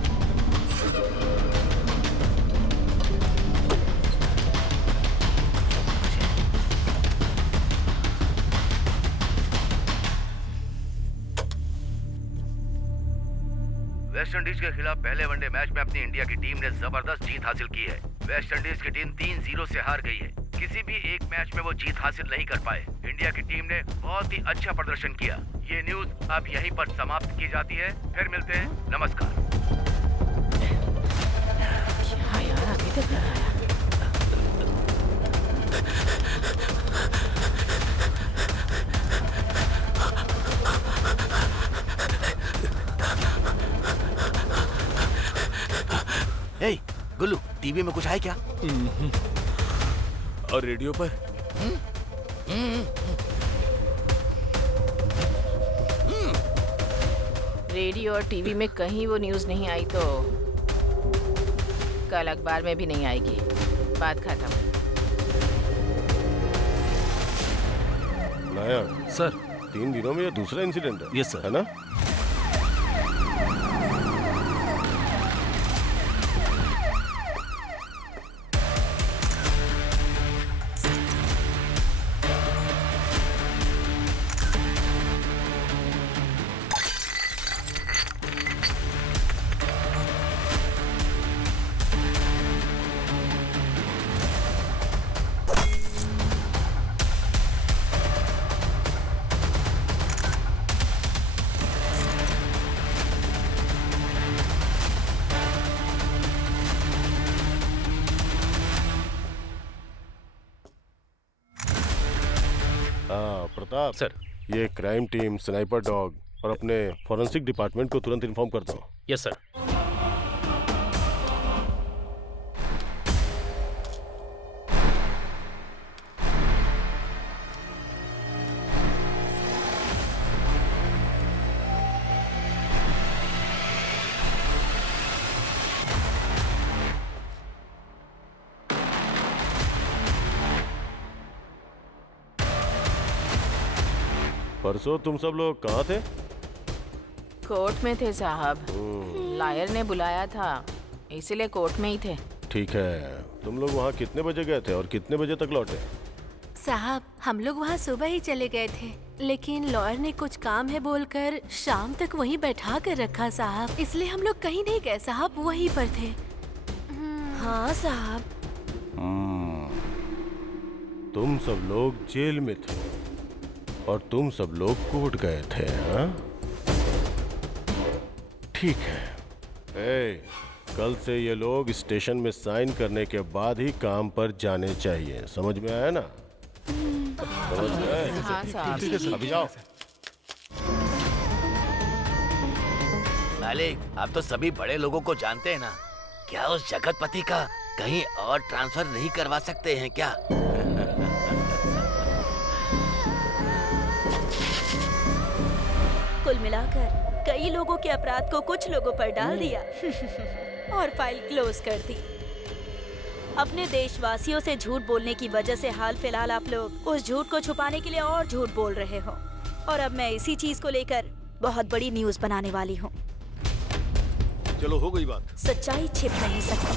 वेस्ट इंडीज के खिलाफ पहले वनडे मैच में अपनी इंडिया की टीम ने जबरदस्त जीत हासिल की है। वेस्ट इंडीज की टीम 3-0 से हार गई है। किसी भी एक मैच में वो जीत हासिल नहीं कर पाए। इंडिया की टीम ने बहुत ही अच्छा प्रदर्शन किया। ये न्यूज अब यहीं पर समाप्त की जाती है। फिर मिलते हैं, नमस्कार। क्या यार, अभी तक नहीं आया। हे गुल्लू, टीवी में कुछ है क्या? और रेडियो पर? रेडियो और टीवी में कहीं वो न्यूज़ नहीं आई तो कल अखबार में भी नहीं आएगी। बात खत्म। नायक सर, 3 दिनों में ये दूसरा इंसिडेंट है। Yes sir. है ना? प्रताप सर, ये क्राइम टीम, स्नाइपर डॉग और अपने फॉरेंसिक डिपार्टमेंट को तुरंत इन्फॉर्म करता हूँ। Yes sir. परसों तुम सब लोग कहाँ थे? कोर्ट में थे साहब। लायर ने बुलाया था, इसीलिए कोर्ट में ही थे। ठीक है, तुम लोग वहाँ कितने बजे गए थे और कितने बजे तक लौटे? साहब, हम लोग वहाँ सुबह ही चले गए थे, लेकिन लॉयर ने कुछ काम है बोलकर शाम तक वहीं बैठा कर रखा साहब, इसलिए हम लोग कहीं नहीं गए साहब, वहीं पर थे। हाँ साहब। तुम सब लोग जेल में थे और तुम सब लोग कोर्ट गए थे, हाँ? ठीक है। कल से ये लोग स्टेशन में साइन करने के बाद ही काम पर जाने चाहिए। समझ में आया ना? समझ में आया? हाँ साहब। अभी जाओ। मालिक, आप तो सभी बड़े लोगों को जानते हैं ना। क्या उस जगतपति का कहीं और ट्रांसफर नहीं करवा सकते हैं क्या? कुल मिलाकर कई लोगों के अपराध को कुछ लोगों पर डाल दिया और फाइल क्लोज कर दी। अपने देशवासियों से झूठ बोलने की वजह से हाल फिलहाल आप लोग उस झूठ को छुपाने के लिए और झूठ बोल रहे हो, और अब मैं इसी चीज को लेकर बहुत बड़ी न्यूज बनाने वाली हूँ। चलो, हो गई बात। सच्चाई छिप नहीं सकती।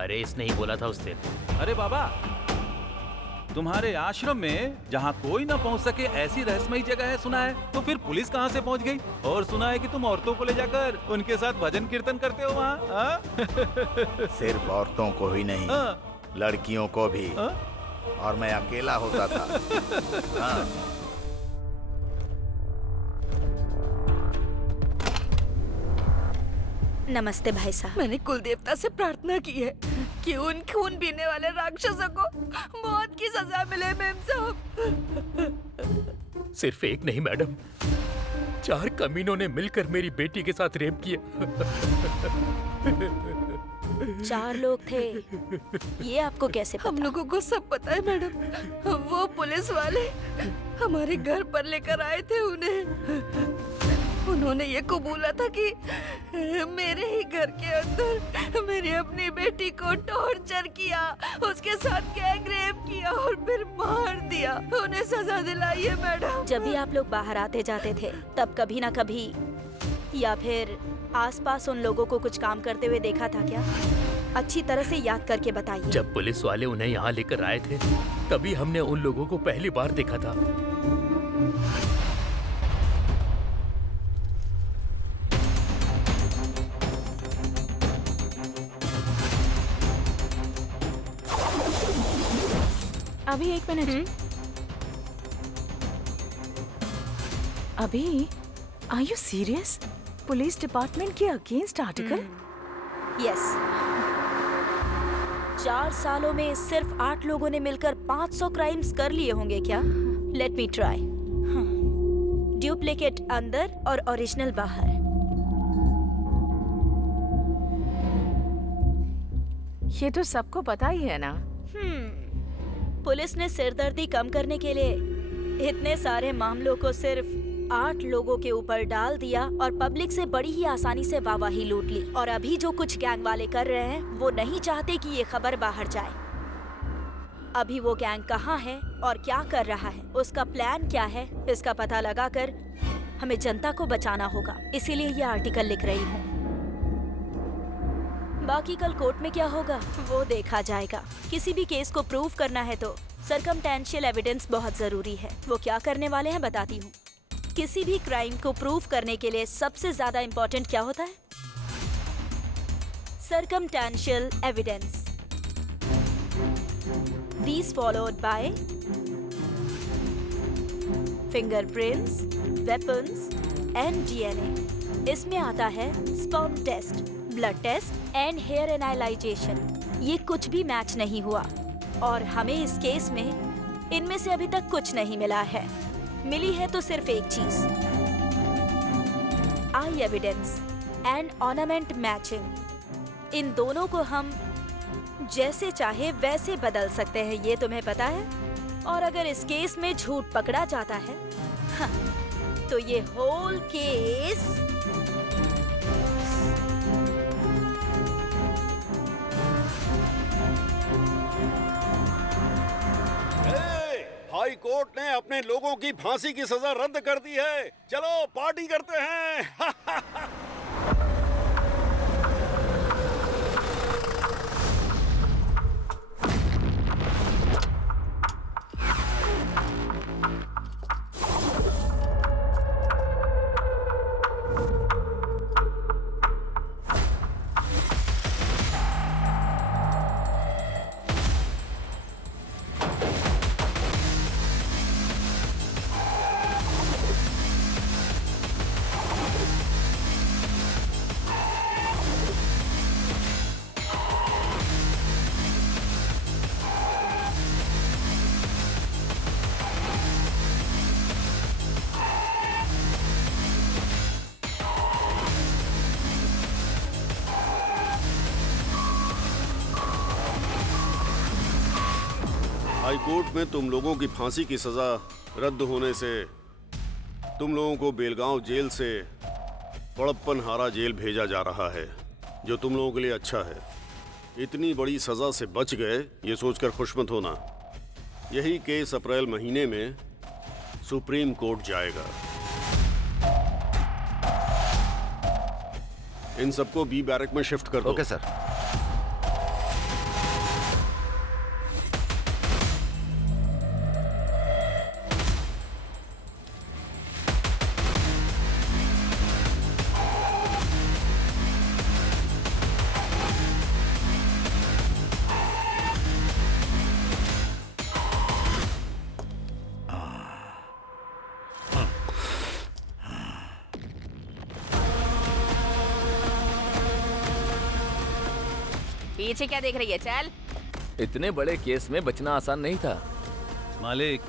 अरे इसने ही बोला था उस दिन। अरे बाबा, तुम्हारे आश्रम में जहाँ कोई ना पहुँच सके ऐसी रहस्यमयी जगह है सुना है, तो फिर पुलिस कहाँ से पहुँच गई? और सुना है कि तुम औरतों को ले जाकर उनके साथ भजन कीर्तन करते हो वहाँ। सिर्फ औरतों को ही नहीं, लड़कियों को भी। और मैं अकेला होता था। हाँ। नमस्ते भाई साहब। मैंने कुल देवता से प्रार्थना की है कि उन खून पीने वाले राक्षसों को मौत की सजा मिले मेम साहब। सिर्फ एक नहीं मैडम, 4 कमीनों ने मिलकर मेरी बेटी के साथ रेप किया। 4 लोग थे, ये आपको कैसे पता? हम लोगों को सब पता है मैडम। वो पुलिस वाले हमारे घर पर लेकर आए थे उन्हें। उन्होंने ये कबूला था कि मेरे ही घर के अंदर मेरी अपनी बेटी को टॉर्चर किया, उसके साथ गैंग रेप किया और फिर मार दिया। उन्हें सजा दिलाई है मैडम। जब भी आप लोग बाहर आते जाते थे तब कभी ना कभी या फिर आसपास उन लोगों को कुछ काम करते हुए देखा था क्या? अच्छी तरह से याद करके बताइए। जब पुलिस वाले उन्हें यहाँ लेकर आए थे तभी हमने उन लोगों को पहली बार देखा था। अभी 1 मिनट। अभी are you serious? Police department के अगेंस्ट आर्टिकल? यस। 4 सालों में सिर्फ 8 लोगों ने मिलकर 500 क्राइम्स कर लिए होंगे क्या? Let me try. डुप्लीकेट अंदर और ओरिजिनल बाहर। ये तो सबको पता ही है ना। पुलिस ने सिरदर्दी कम करने के लिए इतने सारे मामलों को सिर्फ 8 लोगों के ऊपर डाल दिया और पब्लिक से बड़ी ही आसानी से वाहवाही लूट ली। और अभी जो कुछ गैंग वाले कर रहे हैं वो नहीं चाहते कि ये खबर बाहर जाए। अभी वो गैंग कहाँ है और क्या कर रहा है, उसका प्लान क्या है, इसका पता लगाकर हमें जनता को बचाना होगा। इसीलिए ये आर्टिकल लिख रही हूँ। बाकी कल कोर्ट में क्या होगा वो देखा जाएगा। किसी भी केस को प्रूव करना है तो सर्कमटेंशियल एविडेंस बहुत जरूरी है। वो क्या करने वाले हैं बताती हूँ। किसी भी क्राइम को प्रूव करने के लिए सबसे ज्यादा इम्पोर्टेंट क्या होता है? Circumstantial evidence. These followed by fingerprints, weapons and DNA. इसमें आता है sperm test, blood test and hair analyzation. ये कुछ भी मैच नहीं हुआ और हमें इस केस में इनमें से अभी तक कुछ नहीं मिला है। मिली है तो सिर्फ एक चीज, आई एविडेंस एंड ऑर्नामेंट मैचिंग। इन दोनों को हम जैसे चाहे वैसे बदल सकते हैं, ये तुम्हें पता है। और अगर इस केस में झूठ पकड़ा जाता है तो ये होल केस हाई कोर्ट ने अपने लोगों की फांसी की सजा रद्द कर दी है। चलो पार्टी करते हैं। हाईकोर्ट में तुम लोगों की फांसी की सजा रद्द होने से तुम लोगों को बेलगांव जेल से पड़प्पनहारा जेल भेजा जा रहा है, जो तुम लोगों के लिए अच्छा है। इतनी बड़ी सजा से बच गए ये सोचकर खुश मत होना। यही केस अप्रैल महीने में सुप्रीम कोर्ट जाएगा। इन सबको बी बैरक में शिफ्ट कर दो। Okay sir. पीछे क्या देख रही है? चल। इतने बड़े केस में बचना आसान नहीं था। मालिक,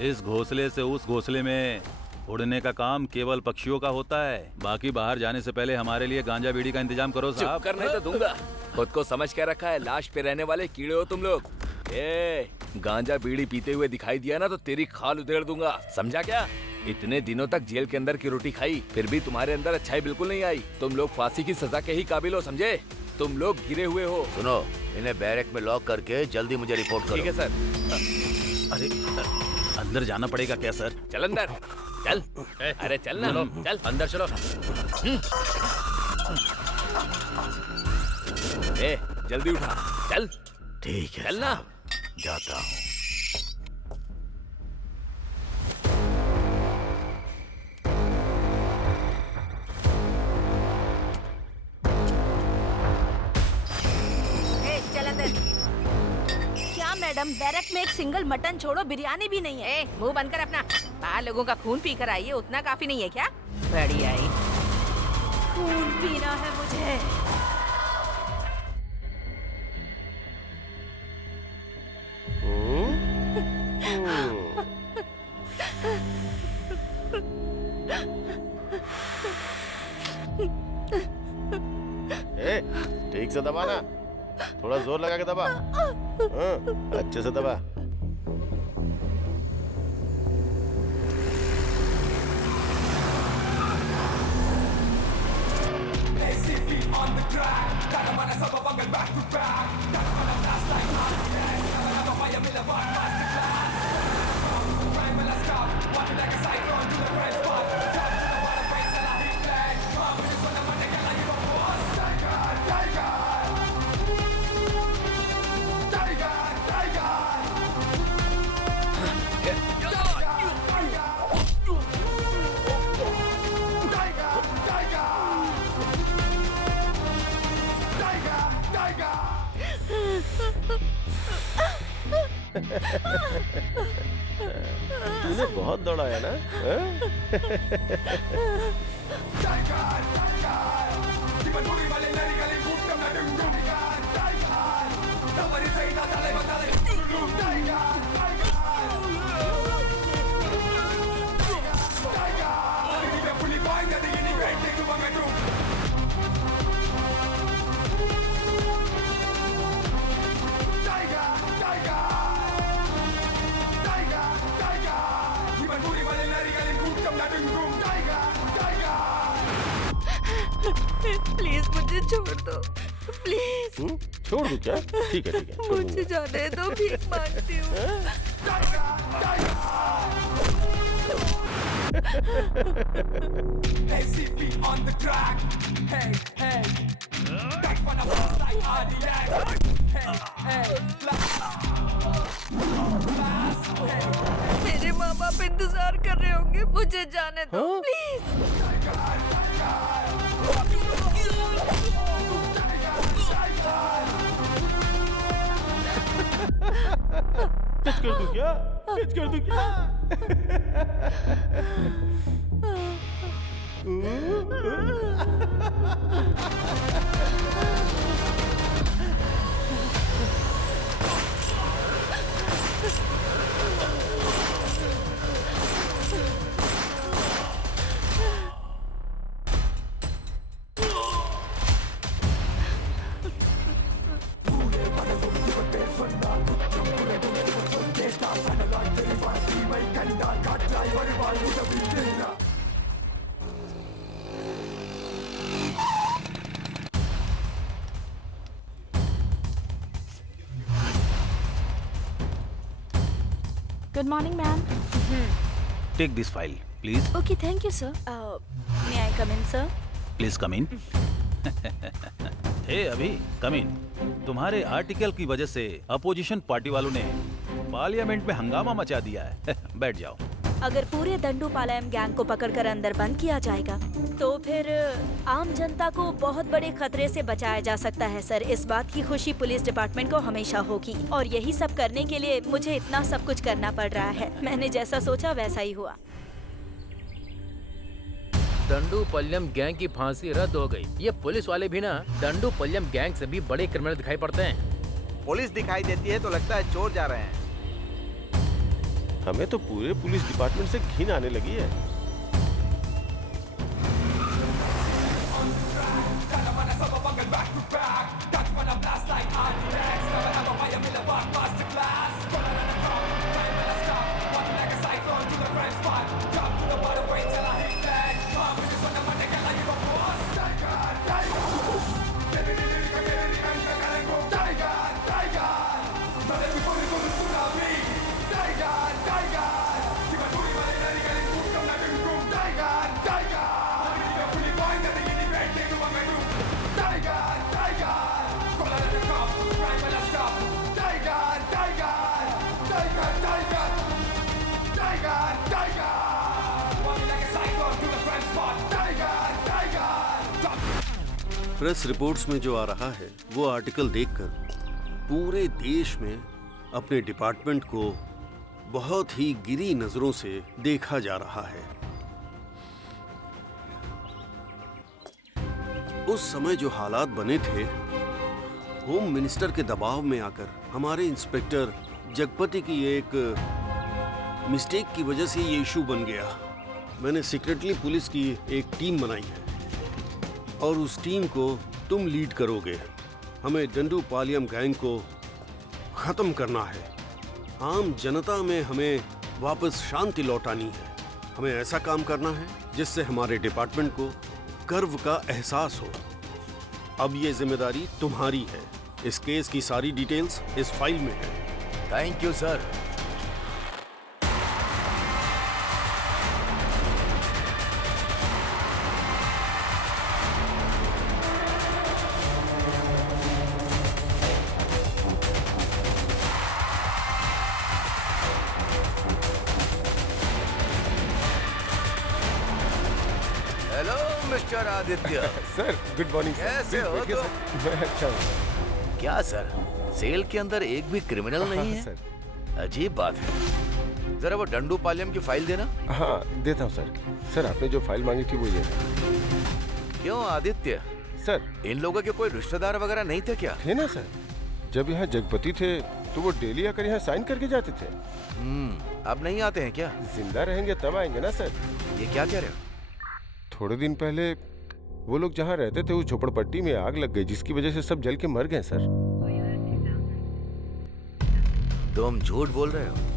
इस घोंसले से उस घोंसले में उड़ने का काम केवल पक्षियों का होता है। बाकी बाहर जाने से पहले हमारे लिए गांजा बीड़ी का इंतजाम करो साहब। चुप करने तो दूंगा। खुद को समझ के रखा है, लाश पे रहने वाले कीड़े हो तुम लोग। गांजा बीड़ी पीते हुए दिखाई दिया ना तो तेरी खाल उधेड़ दूंगा, समझा क्या? इतने दिनों तक जेल के अंदर की रोटी खाई, फिर भी तुम्हारे अंदर अच्छाई बिल्कुल नहीं आई। तुम लोग फांसी की सजा के ही काबिल हो, समझे? तुम लोग गिरे हुए हो। सुनो, इन्हें बैरक में लॉक करके जल्दी मुझे रिपोर्ट करो। ठीक है सर। अरे अंदर जाना पड़ेगा क्या सर? चल अंदर, चल। अरे चल ना, चल अंदर चलो। जल्दी उठा, चल। ठीक है, चल ना। जाता हूँ। मैडम, बैरक में एक सिंगल मटन छोड़ो बिरयानी भी नहीं है। ए, मुंह बंद कर अपना। बाहर लोगों का खून पी कर आई है, उतना काफी नहीं है क्या? बड़ी आई। खून पीना है मुझे। ठीक से दबा ना, थोड़ा जोर लगा के दबा। अच्छे से दबा। तूने बहुत दौड़ा है ना? प्लीज मुझे छोड़ दो, प्लीज। छोड़ दूं क्या? ठीक है, छोड़ मुझे दूंगा। जाने दो, भीख मांगती हूँ। मेरे माँ बाप इंतजार कर रहे होंगे, मुझे जाने दो प्लीज। टच कर दूं क्या? टच कर दूं क्या? Good morning, ma'am. Take this file please. Okay, thank you, sir. May I come in, sir? Please come in. Hey अभी कम इन। तुम्हारे आर्टिकल की वजह से अपोजिशन पार्टी वालों ने पार्लियामेंट में हंगामा मचा दिया है। बैठ जाओ। अगर पूरे दंडूपालयम गैंग को पकड़कर अंदर बंद किया जाएगा तो फिर आम जनता को बहुत बड़े खतरे से बचाया जा सकता है सर। इस बात की खुशी पुलिस डिपार्टमेंट को हमेशा होगी और यही सब करने के लिए मुझे इतना सब कुछ करना पड़ रहा है। मैंने जैसा सोचा वैसा ही हुआ। दंडूपल्यम गैंग की फांसी रद्द हो गई। ये पुलिस वाले भी ना दंडूपल्यम गैंग से भी बड़े क्रिमिनल दिखाई पड़ते हैं। पुलिस दिखाई देती है तो लगता है चोर जा रहे हैं। हमें तो पूरे पुलिस डिपार्टमेंट से घिन आने लगी है। प्रेस रिपोर्ट्स में जो आ रहा है वो आर्टिकल देखकर पूरे देश में अपने डिपार्टमेंट को बहुत ही गिरी नजरों से देखा जा रहा है। उस समय जो हालात बने थे, होम मिनिस्टर के दबाव में आकर हमारे इंस्पेक्टर जगपति की एक मिस्टेक की वजह से ये इशू बन गया। मैंने सीक्रेटली पुलिस की एक टीम बनाई है और उस टीम को तुम लीड करोगे। हमें डंडूपालियम गैंग को खत्म करना है। आम जनता में हमें वापस शांति लौटानी है। हमें ऐसा काम करना है जिससे हमारे डिपार्टमेंट को गर्व का एहसास हो। अब ये जिम्मेदारी तुम्हारी है। इस केस की सारी डिटेल्स इस फाइल में है। Thank you sir. Hello mister Aditya. Sir good morning. कैसे हो तुम? मैं अच्छा हूँ। क्या सर, सेल के अंदर एक भी क्रिमिनल नहीं है? सर अजीब बात है। जरा वो डंडूपालियम की फाइल देना। हाँ देता हूँ सर। सर आपने जो फाइल मांगी थी वो ये है। क्यों आदित्य, सर इन लोगों के कोई रिश्तेदार वगैरह नहीं थे क्या? थे ना सर। जब यहाँ जगपति थे तो वो डेली आकर यहाँ साइन करके जाते थे। अब नहीं आते हैं क्या? जिंदा रहेंगे तब आएंगे ना सर। ये क्या कह रहे हो? थोड़े दिन पहले वो लोग जहाँ रहते थे उस झोपड़पट्टी में आग लग गई, जिसकी वजह से सब जल के मर गए सर। तुम झूठ बोल रहे हो?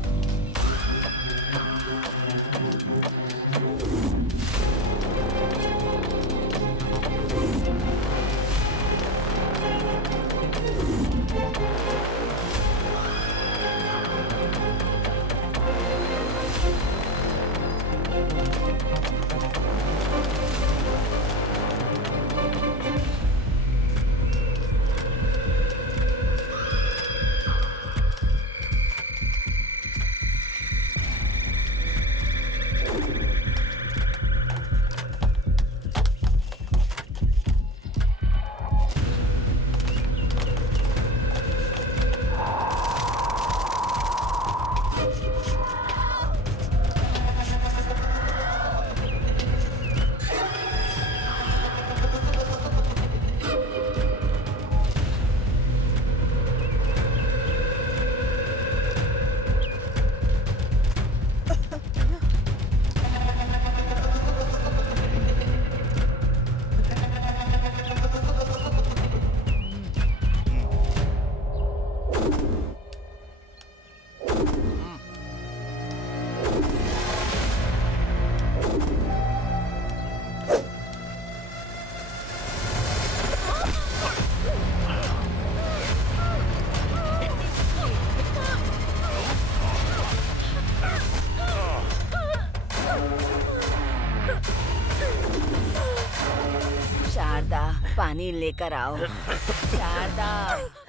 पानी लेकर आओ। शारदा,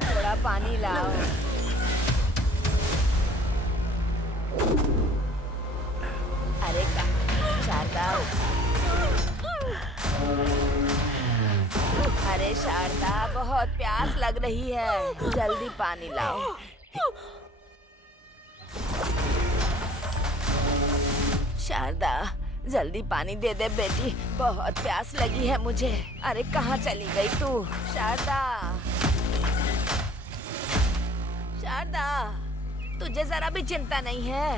थोड़ा पानी लाओ। अरे शारदा, अरे शारदा, बहुत प्यास लग रही है, जल्दी पानी लाओ। शारदा, जल्दी पानी दे दे बेटी, बहुत प्यास लगी है मुझे। अरे कहाँ चली गई तू? शारदा, शारदा, तुझे जरा भी चिंता नहीं है?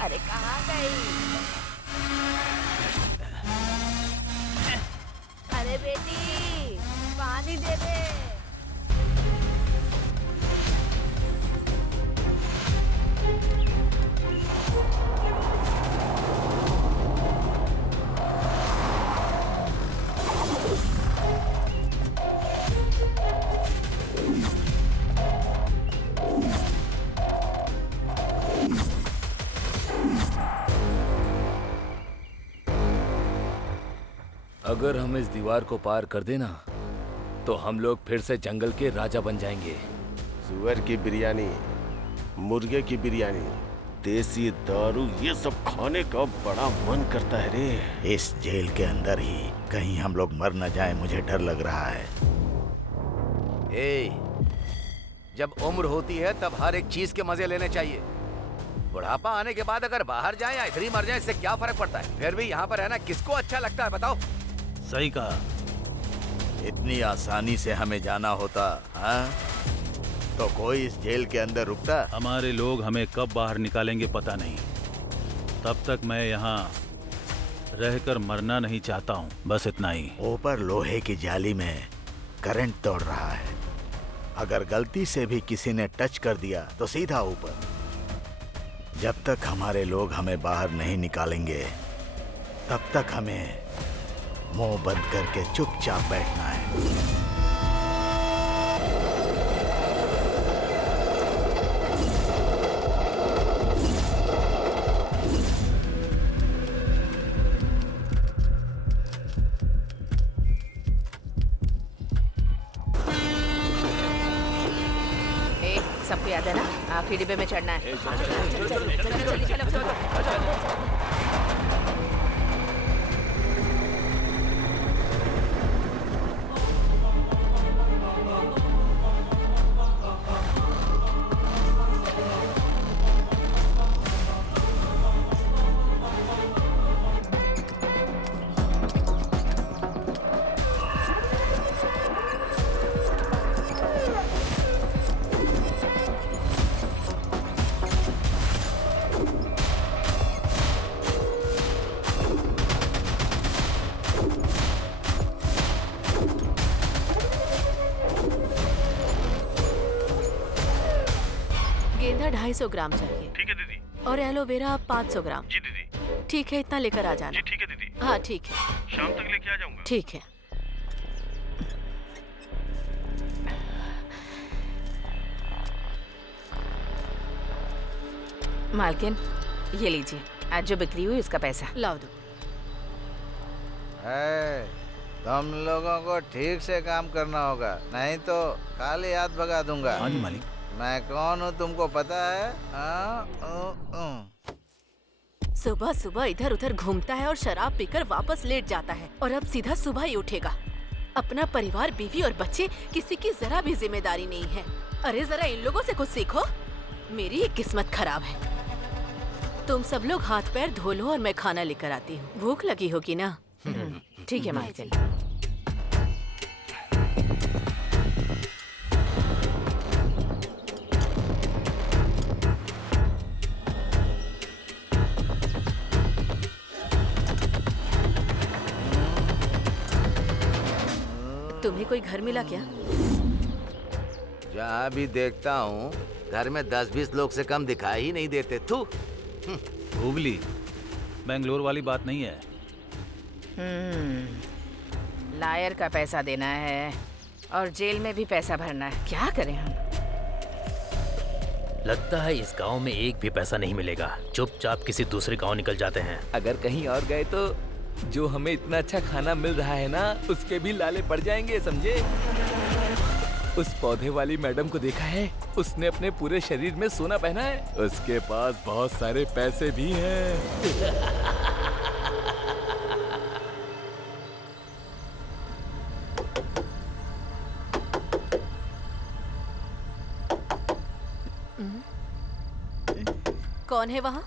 अरे कहाँ गई? अरे बेटी, पानी दे दे। अगर हम इस दीवार को पार कर देना तो हम लोग फिर से जंगल के राजा बन जाएंगे। सुअर की बिरयानी, मुर्गे की बिरयानी, देसी दारू, ये सब खाने का बड़ा मन करता है रे। इस जेल के अंदर ही कहीं हम लोग मर न जाए, मुझे डर लग रहा है। ए, जब उम्र होती है तब हर एक चीज के मजे लेने चाहिए। बुढ़ापा आने के बाद अगर बाहर जाए या इधर ही मर जाए, इससे क्या फर्क पड़ता है? फिर भी यहाँ पर रहना किसको अच्छा लगता है बताओ? सही कहा। इतनी आसानी से हमें जाना होता, हाँ? तो कोई इस जेल के अंदर रुकता? हमारे लोग हमें कब बाहर निकालेंगे पता नहीं। तब तक मैं यहाँ रहकर मरना नहीं चाहता हूँ, बस इतना ही। ऊपर लोहे की जाली में करंट दौड़ रहा है। अगर गलती से भी किसी ने टच कर दिया तो सीधा ऊपर। जब तक हमारे लोग हमें बाहर नहीं निकालेंगे तब तक हमें मुंह बंद करके चुपचाप बैठना है। सबको याद है ना, आखिरी डिब्बे में चढ़ना है। चलो। गेंदा 250 ग्राम चाहिए। ठीक है दीदी। और एलोवेरा 500 ग्राम। जी दीदी। ठीक है, इतना लेकर आ जाना। जी ठीक है दीदी। हाँ ठीक है, शाम तक लेके आ जाऊंगा। ठीक है। मालकिन, ये लीजिए, आज जो बिक्री हुई उसका पैसा। लाओ दो। तुम लोगों को ठीक से काम करना होगा, नहीं तो खाली हाथ भगा दूंगा। हाँ जी मालिक। मैं कौन हूँ तुमको पता है? सुबह सुबह इधर उधर घूमता है और शराब पीकर वापस लेट जाता है, और अब सीधा सुबह ही उठेगा। अपना परिवार, बीवी और बच्चे, किसी की जरा भी जिम्मेदारी नहीं है। अरे जरा इन लोगों से कुछ सीखो। मेरी ही किस्मत खराब है। तुम सब लोग हाथ पैर धो लो और मैं खाना लेकर आती हूँ। भूख लगी होगी ना? ठीक है मालकिन। तुम्हें कोई घर मिला क्या? जहाँ भी देखता हूँ घर में 10-20 लोग से कम दिखाई ही नहीं देते। तू हुबली, बेंगलोर वाली बात नहीं है। लायर का पैसा देना है और जेल में भी पैसा भरना है। क्या करें हम? लगता है इस गांव में एक भी पैसा नहीं मिलेगा। चुपचाप किसी दूसरे गांव निकल जाते हैं। अगर कहीं और गए तो जो हमें इतना अच्छा खाना मिल रहा है ना, उसके भी लाले पड़ जाएंगे, समझे? उस पौधे वाली मैडम को देखा है? उसने अपने पूरे शरीर में सोना पहना है। उसके पास बहुत सारे पैसे भी हैं। कौन है वहाँ?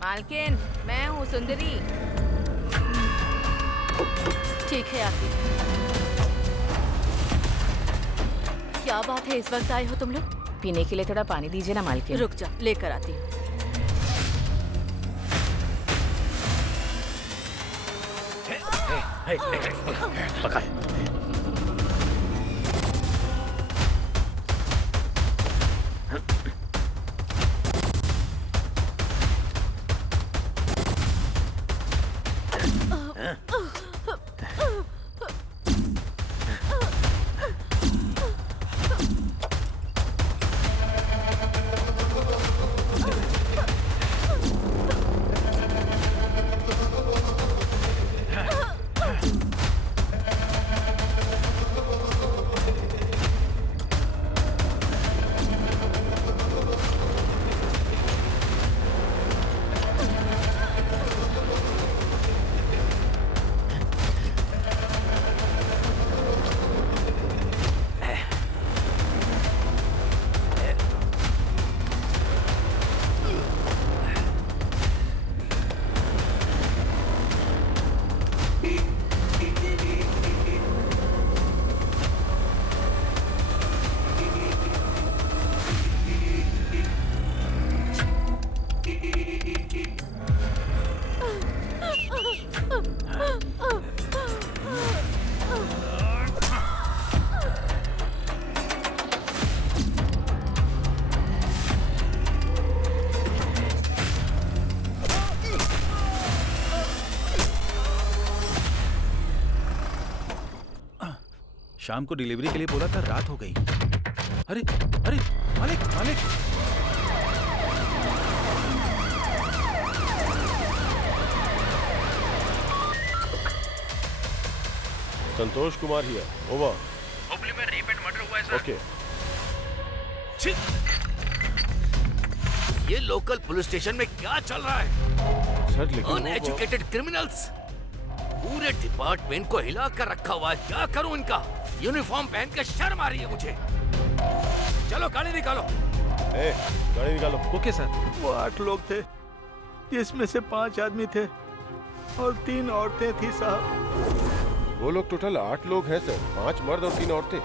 मालकिन, मैं हूँ सुंदरी। ठीक है आती। क्या बात है, इस वक्त आए हो तुम लोग? पीने के लिए थोड़ा पानी दीजिए ना मालकिन। रुक जा, लेकर आती हूँ। पकड़। शाम को डिलीवरी के लिए बोला था, रात हो गई। अरे अरे मालिक मालिक, संतोष कुमार हियर, ओवर। हुबली में रेप एंड मर्डर हुआ है सर। ओके। ये लोकल पुलिस स्टेशन में क्या चल रहा है? सर लेकिन अनएजुकेटेड क्रिमिनल्स पूरे डिपार्टमेंट को हिला कर रखा हुआ है। क्या करूं इनका? यूनिफॉर्म पहन के शर्म आ रही है मुझे। चलो गाड़ी निकालो। गाड़ी निकालो। Okay sir. वो 8 लोग थे, जिसमें से 5 आदमी थे और 3 औरतें थी साहब। वो लोग टोटल 8 लोग हैं सर, 5 मर्द और 3 औरतें।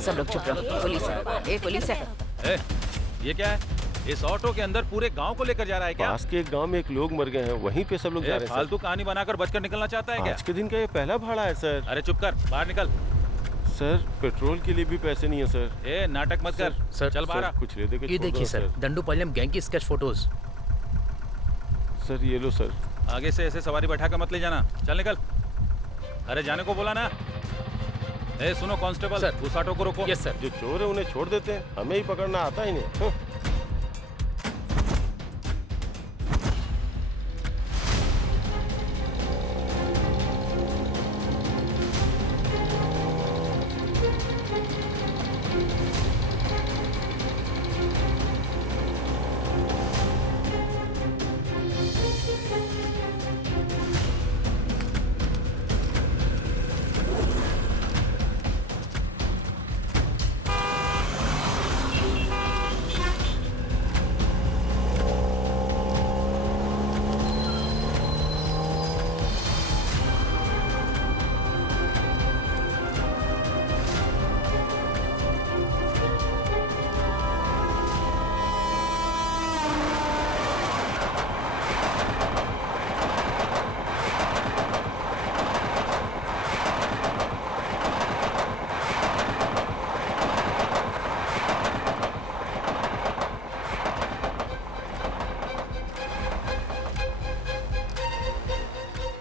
सब लोग चुप रहो। पुलिस है, पुलिस है। ये क्या है? इस ऑटो के अंदर पूरे गांव को लेकर जा रहा है क्या? पास के एक गांव में एक लोग मर गए हैं, वहीं पे सब लोग जा रहे हैं। फालतू कहानी बनाकर बचकर निकलना चाहता है क्या? आज के दिन का ये पहला भाड़ा है सर। अरे चुप कर, बाहर निकल। सर पेट्रोल के लिए भी पैसे नहीं है सर। ए नाटक मत कर। सर, चल बाहर आ। कुछ ले दे के ये छोड़ दो देखिए सर, दंडुपाल्यम गैंग की स्केच फोटोज। सर ये लो सर। आगे से ऐसे सवारी बैठा कर मत ले जाना। चल निकल। अरे जाने को बोला ना। ए सुनो कांस्टेबल, सर, उस ऑटो को रोको। Yes sir. जो चोर है उन्हें छोड़ देते हैं, हमें ही पकड़ना आता ही नहीं।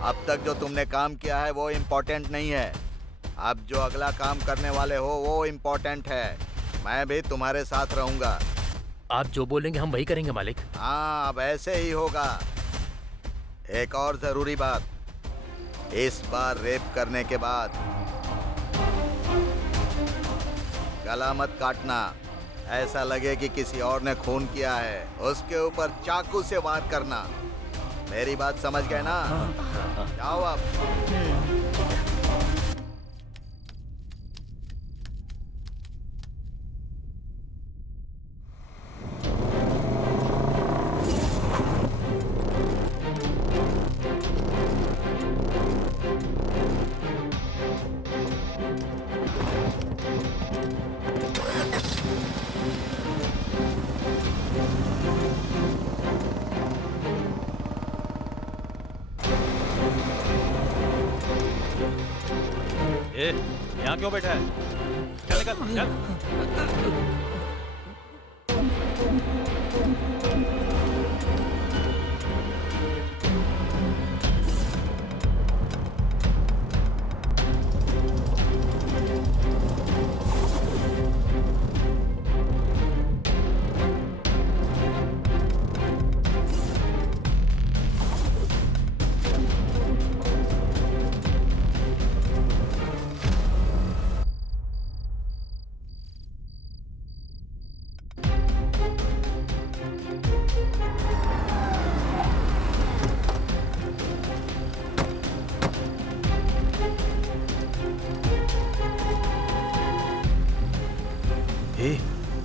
अब तक जो तुमने काम किया है वो इम्पोर्टेंट नहीं है। अब जो अगला काम करने वाले हो वो इम्पोर्टेंट है। मैं भी तुम्हारे साथ रहूंगा। आप जो बोलेंगे हम वही करेंगे मालिक। हाँ, अब ऐसे ही होगा। एक और जरूरी बात, इस बार रेप करने के बाद गला मत काटना। ऐसा लगे कि किसी और ने खून किया है, उसके ऊपर चाकू से वार करना। मेरी बात समझ गए ना? जाओ अब। यहाँ क्यों बैठा है? चल निकल, चल।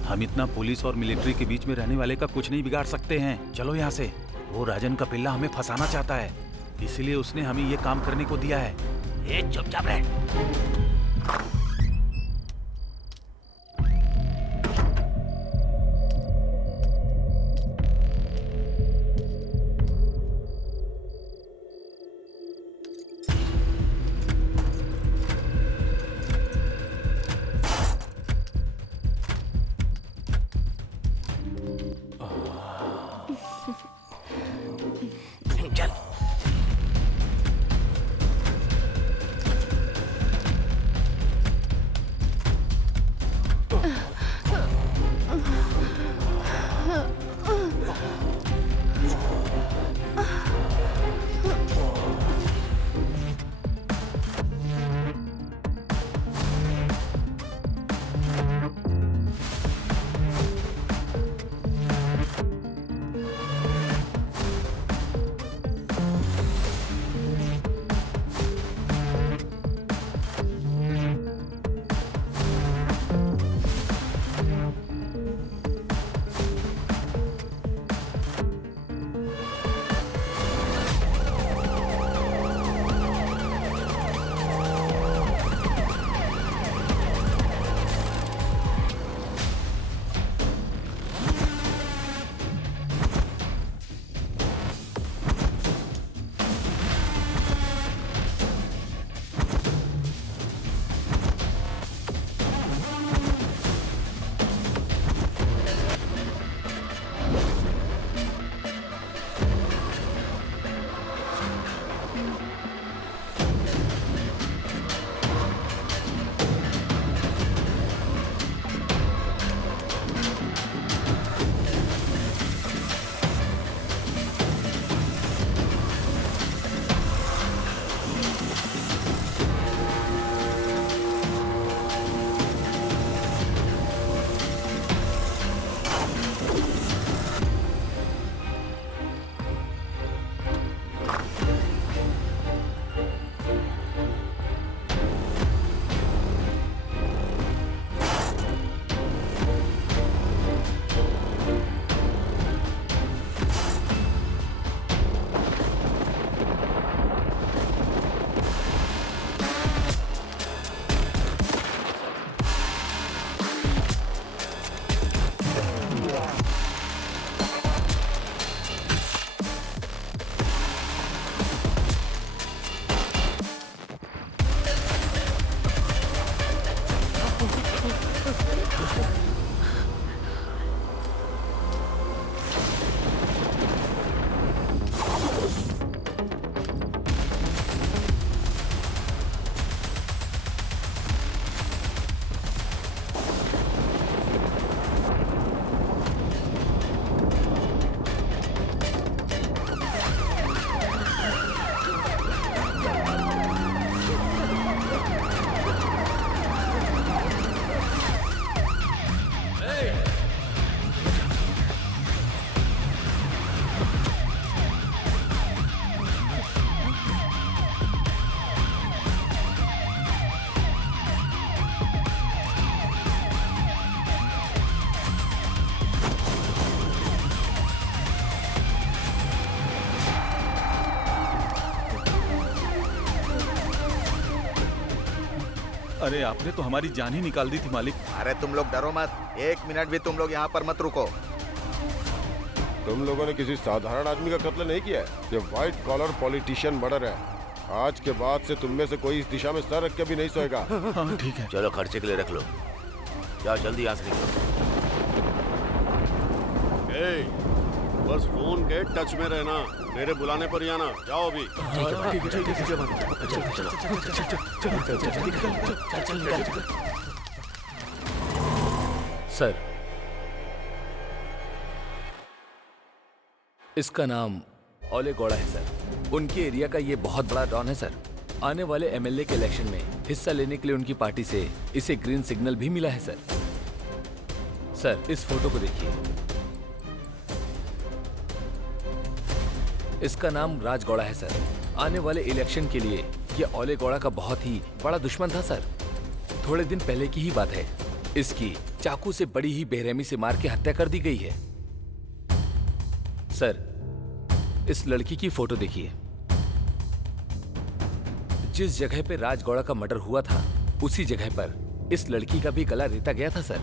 हम इतना पुलिस और मिलिट्री के बीच में रहने वाले का कुछ नहीं बिगाड़ सकते हैं। चलो यहाँ से। वो राजन का पिल्ला हमें फंसाना चाहता है, इसलिए उसने हमें ये काम करने को दिया है। ए चुपचाप रह। अरे आपने तो हमारी जान ही निकाल दी थी मालिक। अरे तुम लोग डरो मत, 1 मिनट भी तुम लोग यहाँ पर मत रुको। तुम लोगों ने किसी साधारण आदमी का कत्ल नहीं किया है, ये व्हाइट कॉलर पॉलिटिशियन मर्डर है। आज के बाद से तुम में से कोई इस दिशा में सर रख के भी नहीं सोएगा। हाँ ठीक है। चलो खर्चे के लिए रख लो। जाओ जल्दी यहाँ से निकलो। बस फोन के टच में रहना, मेरे बुलाने पर ही आना। जाओ अभी। सर, इसका नाम ओले गौड़ा है सर। उनके एरिया का ये बहुत बड़ा डॉन है सर। आने वाले एमएलए के इलेक्शन में हिस्सा लेने के लिए उनकी पार्टी से इसे ग्रीन सिग्नल भी मिला है सर। सर, इस फोटो को देखिए। इसका नाम राज गौड़ा है सर। आने वाले इलेक्शन के लिए ये ओले गौड़ा का बहुत ही बड़ा दुश्मन था सर। थोड़े दिन पहले की ही बात है, इसकी चाकू से बड़ी ही बेरहमी से मार के हत्या कर दी गई है। सर, इस लड़की की फोटो देखिए। जिस जगह पे राज गौड़ा का मर्डर हुआ था, उसी जगह पर इस लड़की का भी गला रेता गया था सर।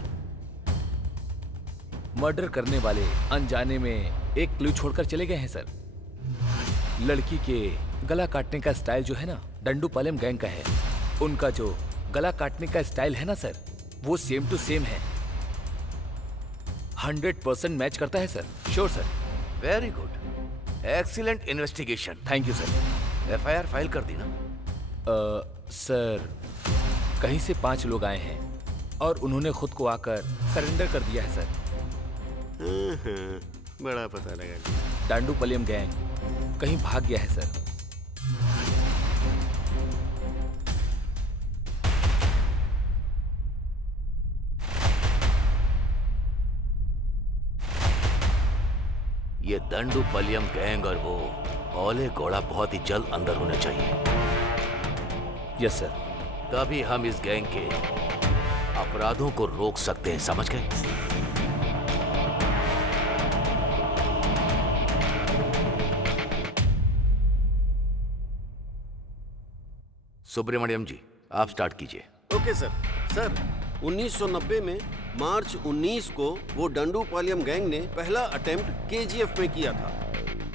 मर्डर करने वाले अनजाने में एक क्लू छोड़कर चले गए हैं सर। लड़की के गला काटने का स्टाइल जो है ना, डंडूपालम गैंग का है। उनका जो गला काटने का स्टाइल है ना सर, वो सेम टू सेम है। 100% मैच करता है sir. Sure sir. Very good, excellent investigation. Thank you sir. FIR file कर दी ना? सर, कहीं से 5 लोग आए हैं और उन्होंने खुद को आकर सरेंडर कर दिया है सर। बड़ा पता लगा। डांडूपलियम गैंग कहीं भाग गया है सर। ये दंडूपलियम गैंग और वो ओले गौड़ा बहुत ही जल्द अंदर होने चाहिए। Yes sir. तभी हम इस गैंग के अपराधों को रोक सकते हैं, समझ गए? सुब्रमण्यम जी, आप स्टार्ट कीजिए। Okay sir. सर, 1990 में मार्च 19 को वो डंडूपालयम गैंग ने पहला अटेम्प्ट केजीएफ में किया था।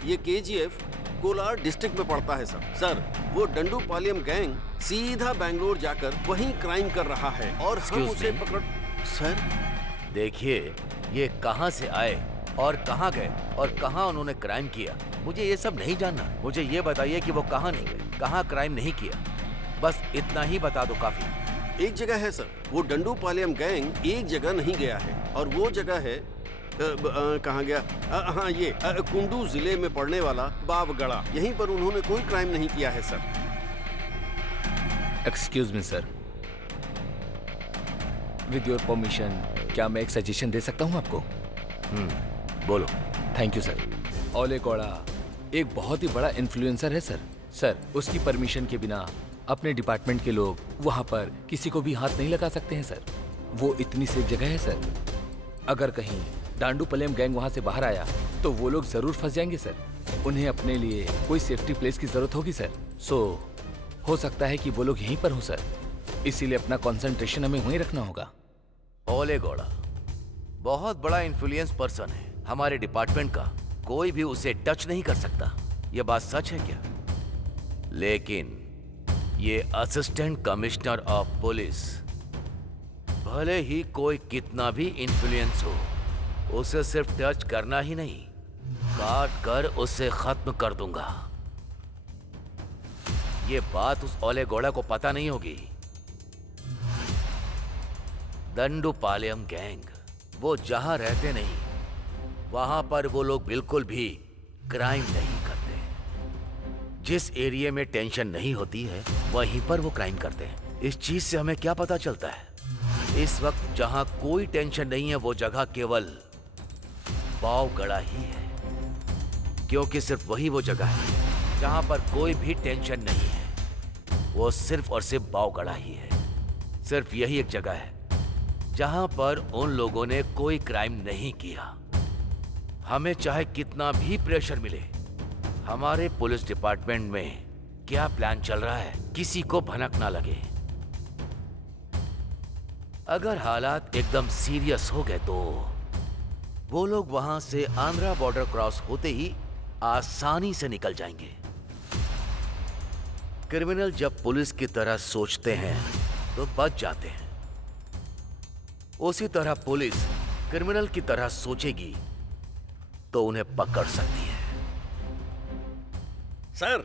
ये केजीएफ कोलार डिस्ट्रिक्ट में पड़ता है सर। सर, वो डंडूपालयम गैंग सीधा बैंगलोर जाकर वहीं क्राइम कर रहा है और हम उसे पकड़। सर देखिए, ये कहां से आए और कहां गए और कहां उन्होंने क्राइम किया, मुझे ये सब नहीं जानना। मुझे ये बताइए कि वो कहां नहीं गए, कहां क्राइम नहीं किया, बस इतना ही बता दो काफी। एक जगह है सर, वो डंडूपालयम गैंग एक जगह नहीं गया है और वो जगह है कहाँ गया? हाँ, ये कुंडू जिले में पड़ने वाला बावगढ़ा। यहीं पर उन्होंने कोई क्राइम नहीं किया है sir. Excuse me sir, with your permission क्या मैं एक सजेशन दे सकता हूं आपको? बोलो। Thank you sir. ओले गौड़ा एक बहुत ही बड़ा इन्फ्लुएंसर है सर। सर, उसकी परमिशन के बिना अपने डिपार्टमेंट के लोग वहां पर किसी को भी हाथ नहीं लगा सकते हैं सर। वो इतनी सेफ जगह है सर। अगर कहीं डांडूपलियम गैंग वहां से बाहर आया तो वो लोग जरूर फंस जाएंगे सर। उन्हें अपने लिए कोई सेफ्टी प्लेस की जरूरत होगी सर। सो हो सकता है कि वो लोग यहीं पर हों सर। इसीलिए अपना कंसंट्रेशन हमें वहीं रखना होगा। ओले गौड़ा बहुत बड़ा इन्फ्लुएंस पर्सन है हमारे डिपार्टमेंट का, कोई भी उसे टच नहीं कर सकता। ये बात सच है क्या? लेकिन ये असिस्टेंट कमिश्नर ऑफ पुलिस, भले ही कोई कितना भी इन्फ्लुएंस हो, उसे सिर्फ टच करना ही नहीं, काट कर उसे खत्म कर दूंगा। ये बात उस ओले गौड़ा को पता नहीं होगी। दंडूपालयम गैंग, वो जहां रहते नहीं, वहां पर वो लोग बिल्कुल भी क्राइम नहीं करते। जिस एरिया में टेंशन नहीं होती है, वहीं पर वो क्राइम करते हैं। इस चीज से हमें क्या पता चलता है? इस वक्त जहां कोई टेंशन नहीं है, वो जगह केवल बावगढ़ा ही है, क्योंकि सिर्फ वही वो जगह है जहां पर कोई भी टेंशन नहीं है। वो सिर्फ और सिर्फ बावगढ़ा ही है। सिर्फ यही एक जगह है जहां पर उन लोगों ने कोई क्राइम नहीं किया। हमें चाहे कितना भी प्रेशर मिले, हमारे पुलिस डिपार्टमेंट में क्या प्लान चल रहा है, किसी को भनक ना लगे। अगर हालात एकदम सीरियस हो गए तो वो लोग वहां से आंध्रा बॉर्डर क्रॉस होते ही आसानी से निकल जाएंगे। क्रिमिनल जब पुलिस की तरह सोचते हैं तो बच जाते हैं, उसी तरह पुलिस क्रिमिनल की तरह सोचेगी तो उन्हें पकड़ सकती है। सर,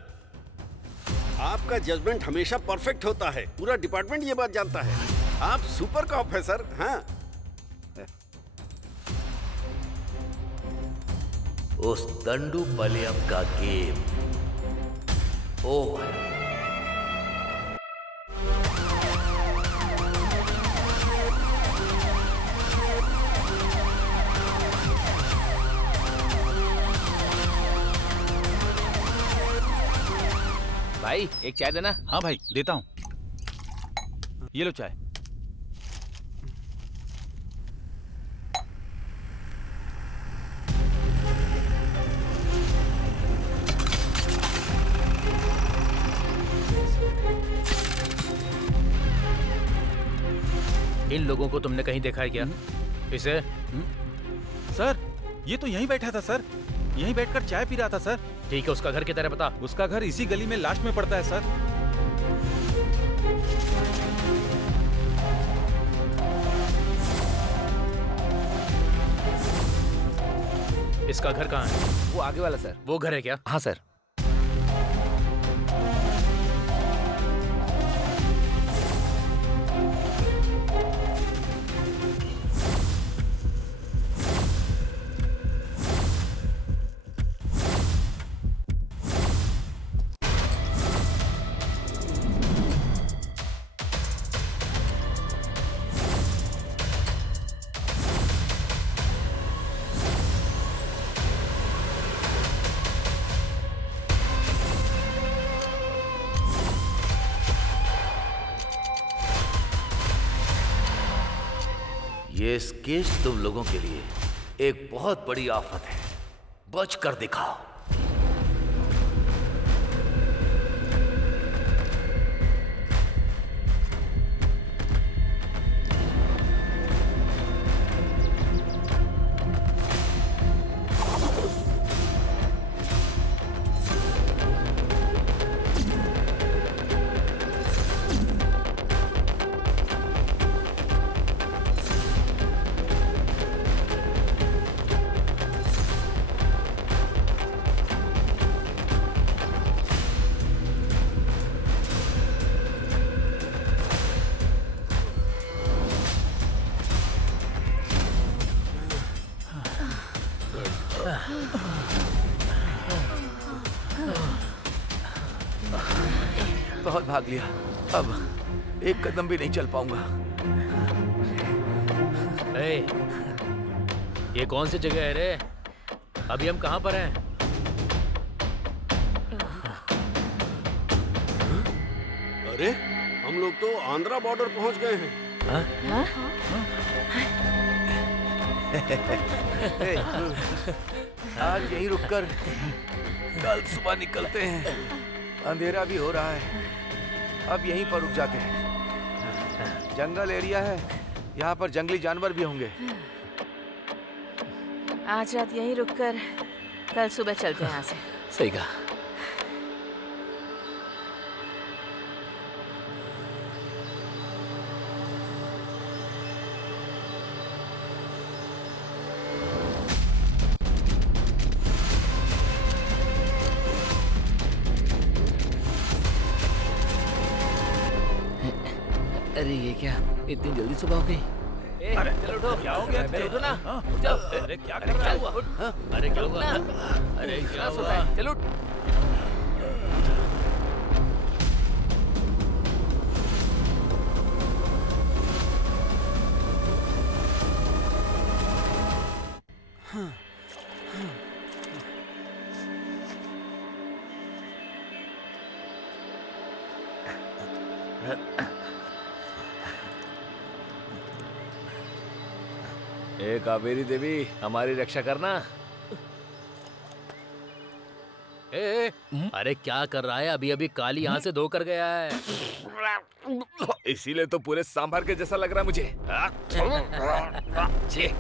आपका जजमेंट हमेशा परफेक्ट होता है। पूरा डिपार्टमेंट ये बात जानता है। आप सुपर कॉप है सर। हाँ, उस दंडू पलेयम का गेम ओवर। भाई एक चाय देना। हाँ भाई देता हूँ, ये लो चाय। इन लोगों को तुमने कहीं देखा है क्या? इसे? सर, ये तो यहीं बैठा था सर, यहीं बैठकर चाय पी रहा था सर। ठीक है, उसका घर किधर है बता। उसका घर इसी गली में लास्ट में पड़ता है सर। इसका घर कहाँ है? वो आगे वाला सर। वो घर है क्या? हाँ सर। ये स्केच तुम लोगों के लिए एक बहुत बड़ी आफत है, बच कर दिखाओ। बहुत भाग लिया, अब एक कदम भी नहीं चल पाऊंगा। ये कौन सी जगह है रे? अभी हम कहाँ पर हैं? अरे, हम लोग तो आंध्रा बॉर्डर पहुंच गए हैं। आज यहीं रुककर कल सुबह निकलते हैं। अंधेरा भी हो रहा है, अब यहीं पर रुक जाते हैं। जंगल एरिया है, यहाँ पर जंगली जानवर भी होंगे। आज रात यहीं रुककर कल सुबह चलते हैं यहाँ से। सही कहा। अरे ये क्या, इतनी जल्दी सुबह हो गई? अरे चलो उठो। क्या हो गया? चलो उठो ना। अरे क्या कर रहा है? अरे क्या हुआ? अरे क्या हुआ? चलो। ए कावेरी देवी, हमारी रक्षा करना। अरे क्या कर रहा है? अभी अभी काली यहाँ से धोकर गया है। इसीलिए तो पूरे सांभर के जैसा लग रहा है मुझे। छी।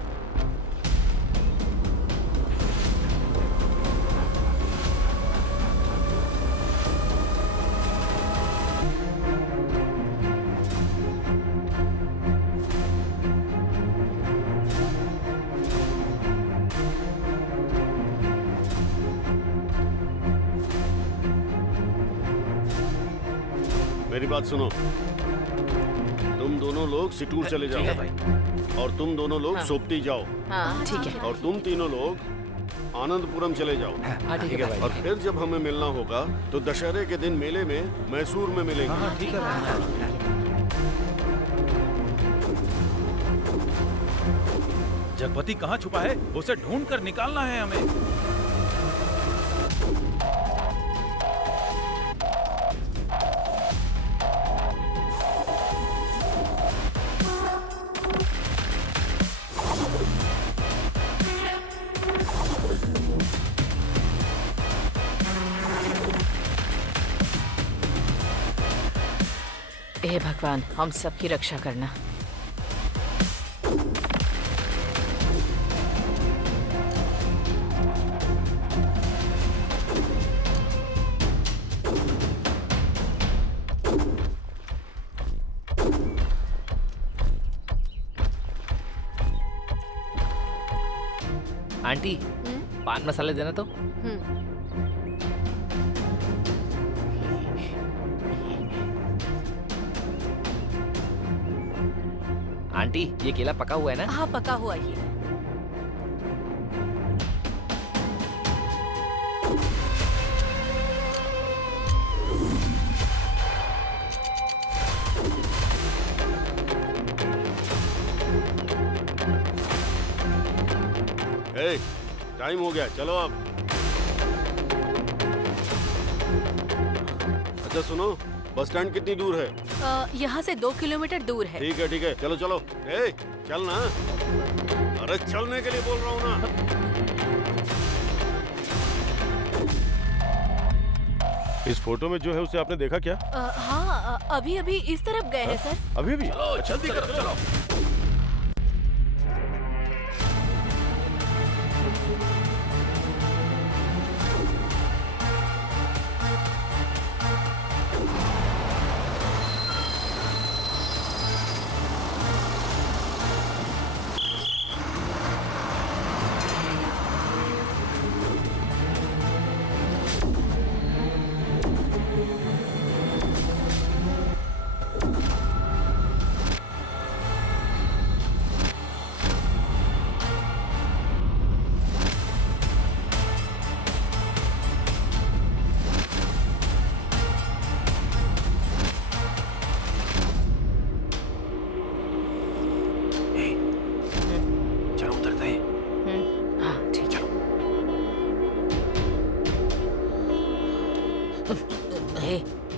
मेरी बात सुनो, तुम दोनों लोग सिटूर चले जाओ और तुम दोनों लोग सोपती जाओ। हाँ ठीक है। और तुम तीनों लोग आनंदपुरम चले जाओ। ठीक है भाई। और फिर जब हमें मिलना होगा तो दशहरे के दिन मेले में मैसूर में मिलेंगे। ठीक है भाई। जगपति कहाँ छुपा है? उसे ढूंढ कर निकालना है हमें। हे भगवान, हम सबकी रक्षा करना। आंटी, पान मसाले देना तो। आंटी, ये केला पका हुआ है ना? हाँ पका हुआ ही है। ए, टाइम हो गया, चलो अब। अच्छा सुनो, बस स्टैंड कितनी दूर है? यहाँ से 2 किलोमीटर दूर है। ठीक है, चलो चलो। ए, चल ना। अरे चलने के लिए बोल रहा हूँ ना। इस फोटो में जो है उसे आपने देखा क्या? हाँ अभी अभी इस तरफ गए हैं सर। अभी भी? जल्दी करो, चलो।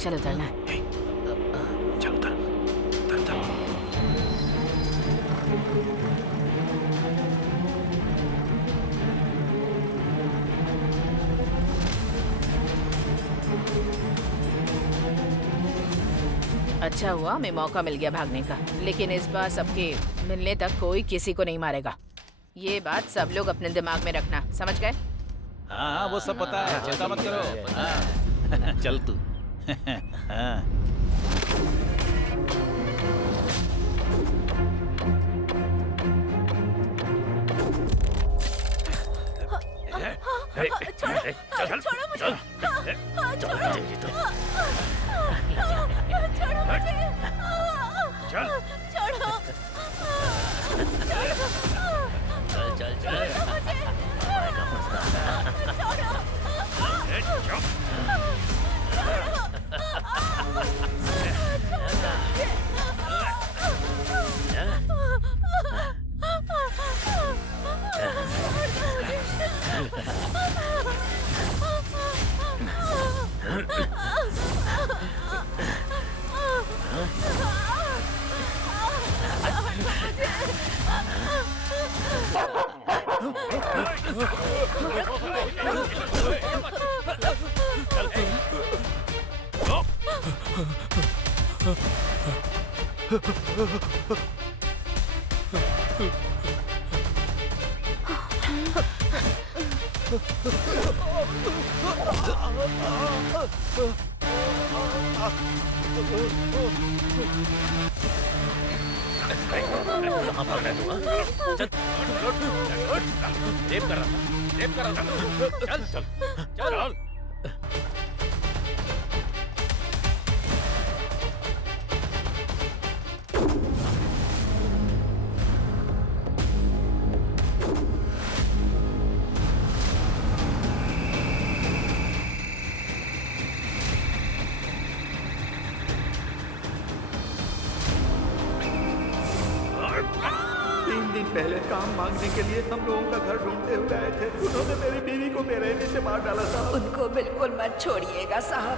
चलो उतरना। चल उतर, उतर, उतर। अच्छा हुआ हमें मौका मिल गया भागने का, लेकिन इस बार सबके मिलने तक कोई किसी को नहीं मारेगा। ये बात सब लोग अपने दिमाग में रखना, समझ गए? हाँ वो सब पता है, चिंता मत करो। हाँ। चल तू। हाँ। छोड़ो मुझे। छोड़ो मुझे। चल छोड़ो। चल चल कहाँ भाग रहा है तू, हाँ? चल, रेप कर रहा था, रेप कर रहा था। चल चल चल। पहले काम मांगने के लिए हम लोगों का घर ढूंढते हुए आए थे। उन्होंने मेरी बीवी को बेरहमी से मार डाला साहब। उनको बिल्कुल मत छोड़िएगा साहब।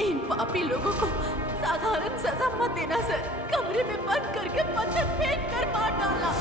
इन पापी लोगों को साधारण सजा मत देना सर। कमरे में बंद करके पत्थर फेंक कर मार डाला।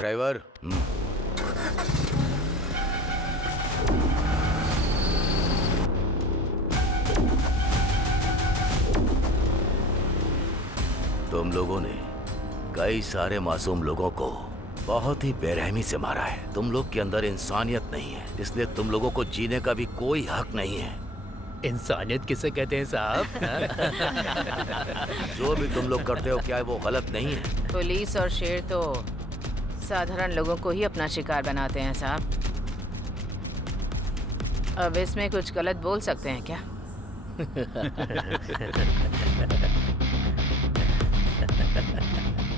ड्राइवर, तुम लोगों ने कई सारे मासूम लोगों को बहुत ही बेरहमी से मारा है। तुम लोग के अंदर इंसानियत नहीं है, इसलिए तुम लोगों को जीने का भी कोई हक नहीं है। इंसानियत किसे कहते हैं साहब? जो भी तुम लोग करते हो क्या वो गलत नहीं है? पुलिस और शेर तो साधारण लोगों को ही अपना शिकार बनाते हैं साहब। अब इसमें कुछ गलत बोल सकते हैं क्या?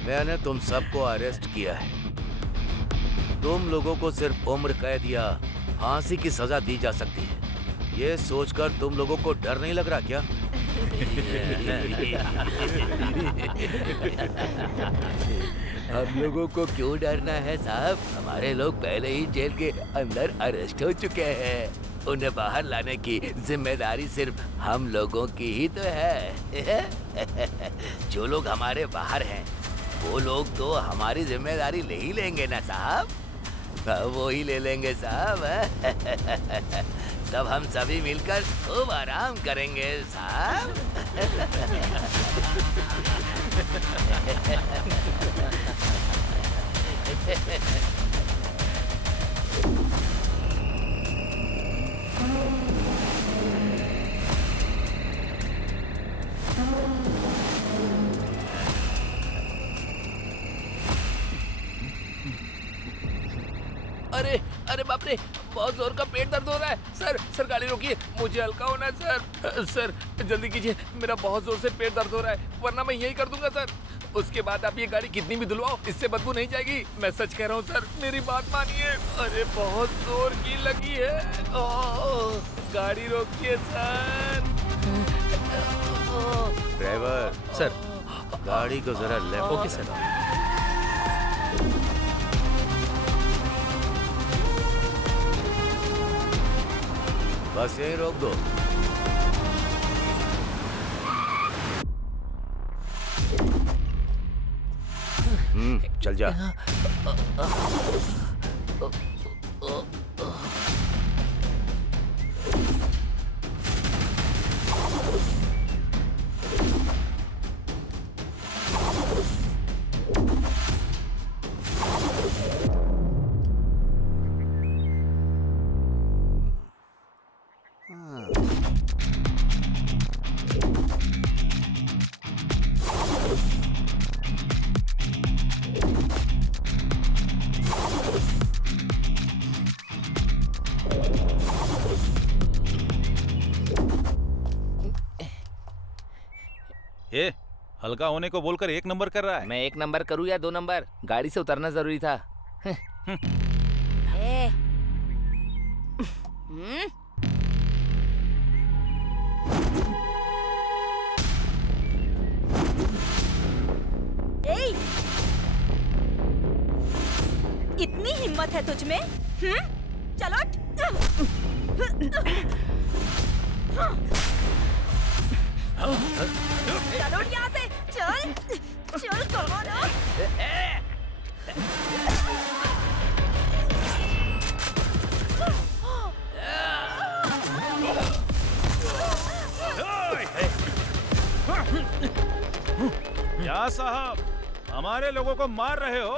मैंने तुम सबको अरेस्ट किया है। तुम लोगों को सिर्फ उम्र कैद या फांसी की सजा दी जा सकती है। ये सोचकर तुम लोगों को डर नहीं लग रहा क्या? हम लोगों को क्यों डरना है साहब? हमारे लोग पहले ही जेल के अंदर अरेस्ट हो चुके हैं। उन्हें बाहर लाने की जिम्मेदारी सिर्फ हम लोगों की ही तो है। जो लोग हमारे बाहर हैं वो लोग तो हमारी जिम्मेदारी ले ही लेंगे ना साहब। वो ही ले लेंगे साहब। तब हम सभी मिलकर खूब आराम करेंगे साहब। अरे अरे बाप रे, बहुत जोर का पेट दर्द हो रहा है। सर गाड़ी रोकिए, मुझे हल्का होना है सर जल्दी कीजिए, मेरा बहुत जोर से पेट दर्द हो रहा है, वरना मैं यही कर दूंगा सर। उसके बाद आप ये गाड़ी कितनी भी धुलवाओ, इससे बदबू नहीं जाएगी। मैं सच कह रहा हूँ सर, मेरी बात मानिए। अरे बहुत जोर की लगी है। गाड़ी रोकिए सर। ड्राइवर सर, गाड़ी को जरा लेफ्ट। Okay sir. बस यही रोक दो। चल जा। हल्का होने को बोलकर 1 नंबर कर रहा है। मैं 1 नंबर करूँ या 2 नंबर, गाड़ी से उतरना जरूरी था। इतनी हिम्मत है तुझ में? चलो चलो यहाँ से, चल चल, कम ऑन। क्या साहब, हमारे लोगों को मार रहे हो?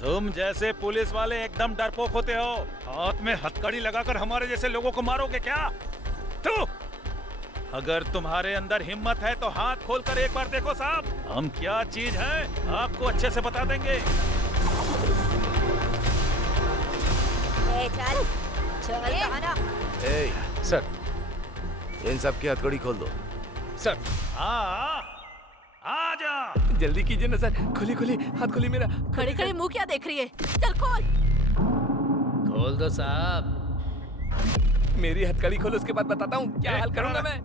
तुम जैसे पुलिस वाले एकदम डरपोक होते हो। हाथ में हथकड़ी लगाकर हमारे जैसे लोगों को मारोगे क्या? तू, अगर तुम्हारे अंदर हिम्मत है तो हाथ खोलकर एक बार देखो साहब, हम क्या चीज हैं आपको अच्छे से बता देंगे। चल चल कहाना। सर, इन सब की हथकड़ी खोल दो। सर, आ जा। जल्दी कीजिए ना सर, खोली खोली, हाथ खोली मेरा। खड़े खड़े मुंह क्या देख रही है? चल खोल। खोल दो साहब। मेरी हथकड़ी खोलो, उसके बाद बताता हूँ क्या हाल करूंगा मैं।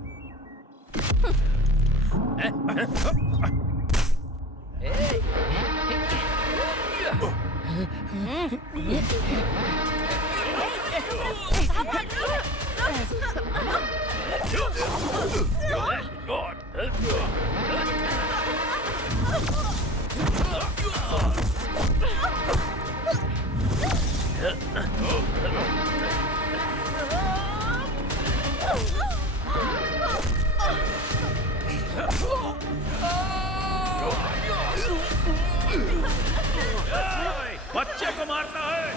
बच्चे को मारता है।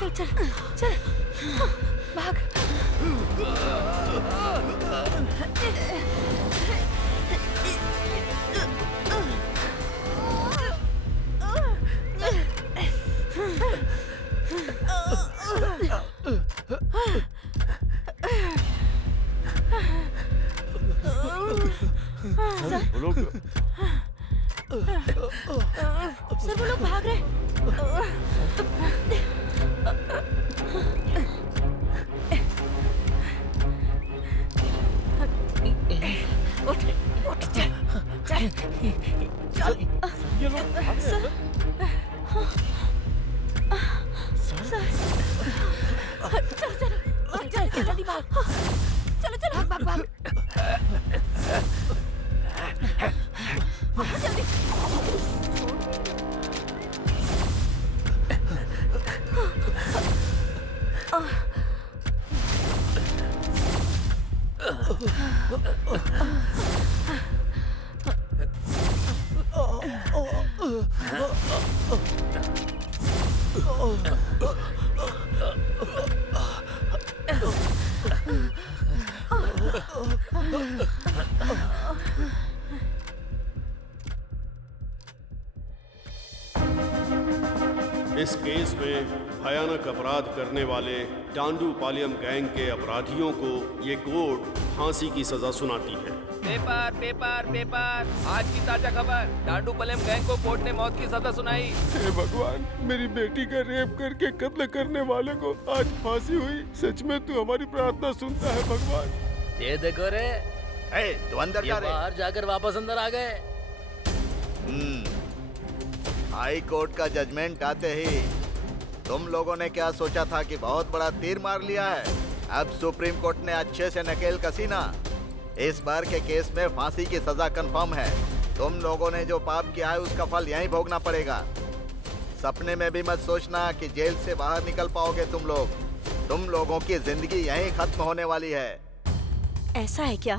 चल चल चल, भाग। सर वो लोग भाग रहे। उठ उठ, चल चल चल। ये लोग भाग रहे हैं, सर, चल चल चल, जल्दी भाग। चलो चलो, भाग भाग भाग, जल्दी। इस केस में भयानक अपराध करने वाले डांडूपालियम गैंग के अपराधियों को ये कोर्ट फांसी की सजा सुनाती है। पेपर पेपर पेपर, आज की ताजा खबर, डांडूपालियम गैंग को कोर्ट ने मौत की सजा सुनाई। हे भगवान, मेरी बेटी का रेप करके कत्ल करने वाले को आज फांसी हुई। सच में तू हमारी प्रार्थना सुनता है भगवान। ये देखो रे, तू अंदर जा रे। बाहर जाकर वापस अंदर आ गए। हाई कोर्ट का जजमेंट आते ही तुम लोगों ने क्या सोचा था कि बहुत बड़ा तीर मार लिया है? अब सुप्रीम कोर्ट ने अच्छे से नकेल कसी ना। इस बार के केस में फांसी की सजा कंफर्म है। तुम लोगों ने जो पाप किया है उसका फल यहीं भोगना पड़ेगा। सपने में भी मत सोचना कि जेल से बाहर निकल पाओगे तुम लोग। तुम लोगों की जिंदगी यहीं खत्म होने वाली है। ऐसा है क्या?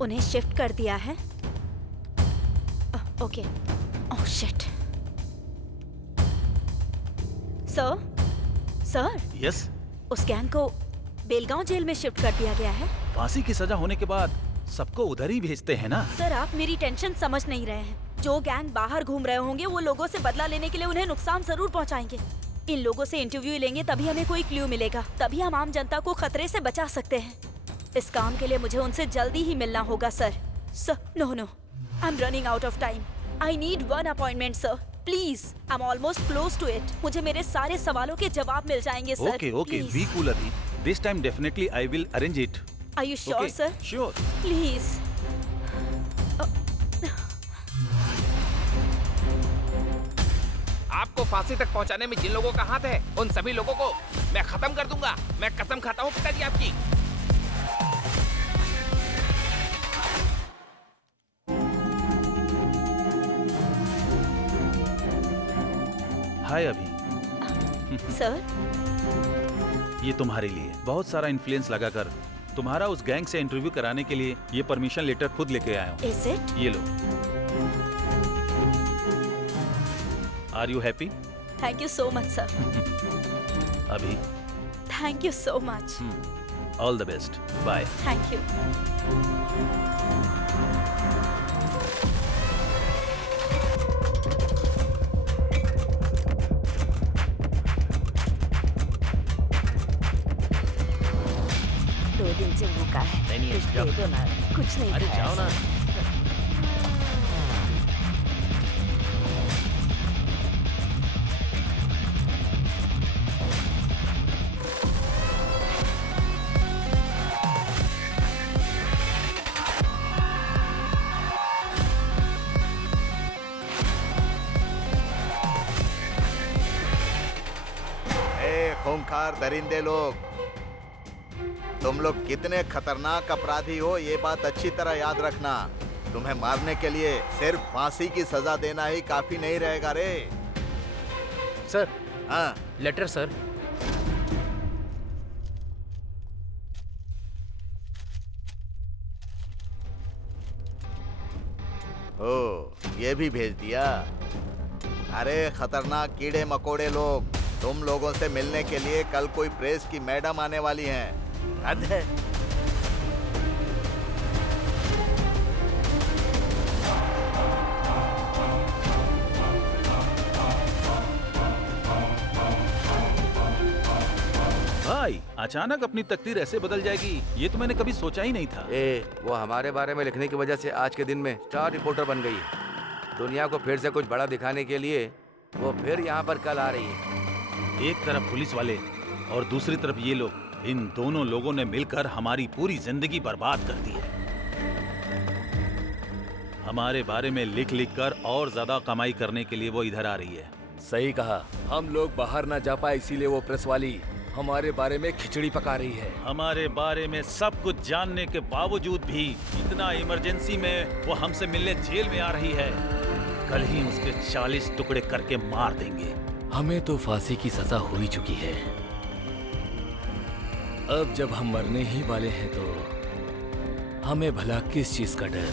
उन्हें शिफ्ट कर दिया है? Okay. Oh shit. Sir yes, उस गैंग को बेलगांव जेल में शिफ्ट कर दिया गया है। फांसी की सजा होने के बाद सबको उधर ही भेजते हैं ना। सर आप मेरी टेंशन समझ नहीं रहे हैं। जो गैंग बाहर घूम रहे होंगे वो लोगों से बदला लेने के लिए उन्हें नुकसान जरूर पहुंचाएंगे। इन लोगों से इंटरव्यू लेंगे तभी हमें कोई क्लू मिलेगा, तभी हम आम जनता को खतरे से बचा सकते हैं। इस काम के लिए मुझे उनसे जल्दी ही मिलना होगा sir. No, I am running out of time. I need one appointment sir, please. I am almost close to it. मुझे मेरे सारे सवालों के जवाब मिल जाएंगे सर। ओके, बी कूल अभी। This time definitely I will arrange it. Are you sure sir? Sure. Please. आपको फांसी तक पहुंचाने में जिन लोगों का हाथ है उन सभी लोगों को मैं खत्म कर दूंगा। मैं कसम खाता हूँ पिताजी आपकी। हाय अभी। सर ये तुम्हारे लिए बहुत सारा इन्फ्लुएंस लगाकर तुम्हारा उस गैंग से इंटरव्यू कराने के लिए ये परमिशन लेटर खुद लेके आया हूँ। Is it? ये लो। Are you happy? Thank you so much sir. अभी thank you so much. All the best. Bye. Thank you. दिन से भूखा है। नहीं, कुछ दे दो ना। कुछ नहीं अरे खाया जाओ ना। खूंखार दरिंदे लोग, तुम लोग कितने खतरनाक अपराधी हो ये बात अच्छी तरह याद रखना। तुम्हें मारने के लिए सिर्फ फांसी की सजा देना ही काफी नहीं रहेगा रे। सर। हाँ लेटर सर। ओ ये भी भेज दिया। अरे खतरनाक कीड़े मकोड़े लोग, तुम लोगों से मिलने के लिए कल कोई प्रेस की मैडम आने वाली हैं। हद है। भाई अचानक अपनी तकदीर ऐसे बदल जाएगी ये तो मैंने कभी सोचा ही नहीं था। वो हमारे बारे में लिखने की वजह से आज के दिन में स्टार रिपोर्टर बन गई है। दुनिया को फिर से कुछ बड़ा दिखाने के लिए वो फिर यहाँ पर कल आ रही है। एक तरफ पुलिस वाले और दूसरी तरफ ये लोग, इन दोनों लोगों ने मिलकर हमारी पूरी जिंदगी बर्बाद कर दी है। हमारे बारे में लिख लिख कर और ज्यादा कमाई करने के लिए वो इधर आ रही है। सही कहा, हम लोग बाहर ना जा पाए इसीलिए वो प्रेस वाली हमारे बारे में खिचड़ी पका रही है। हमारे बारे में सब कुछ जानने के बावजूद भी इतना इमरजेंसी में वो हमसे मिलने जेल में आ रही है। कल ही उसके 40 टुकड़े करके मार देंगे। हमें तो फांसी की सजा हो ही चुकी है। अब जब हम मरने ही वाले हैं तो हमें भला किस चीज का डर।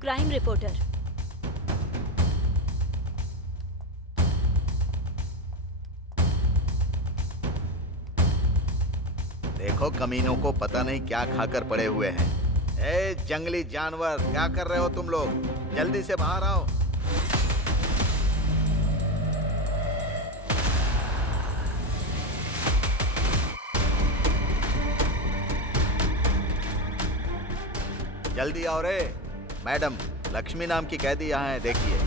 क्राइम रिपोर्टर, देखो कमीनों को पता नहीं क्या खाकर पड़े हुए हैं। ए जंगली जानवर, क्या कर रहे हो तुम लोग? जल्दी से बाहर आओ। जल्दी आओ रे। मैडम, लक्ष्मी नाम की कैदी यहाँ है, देखिए।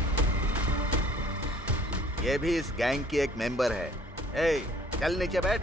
ये भी इस गैंग की एक मेंबर है। ए, चल नीचे बैठ।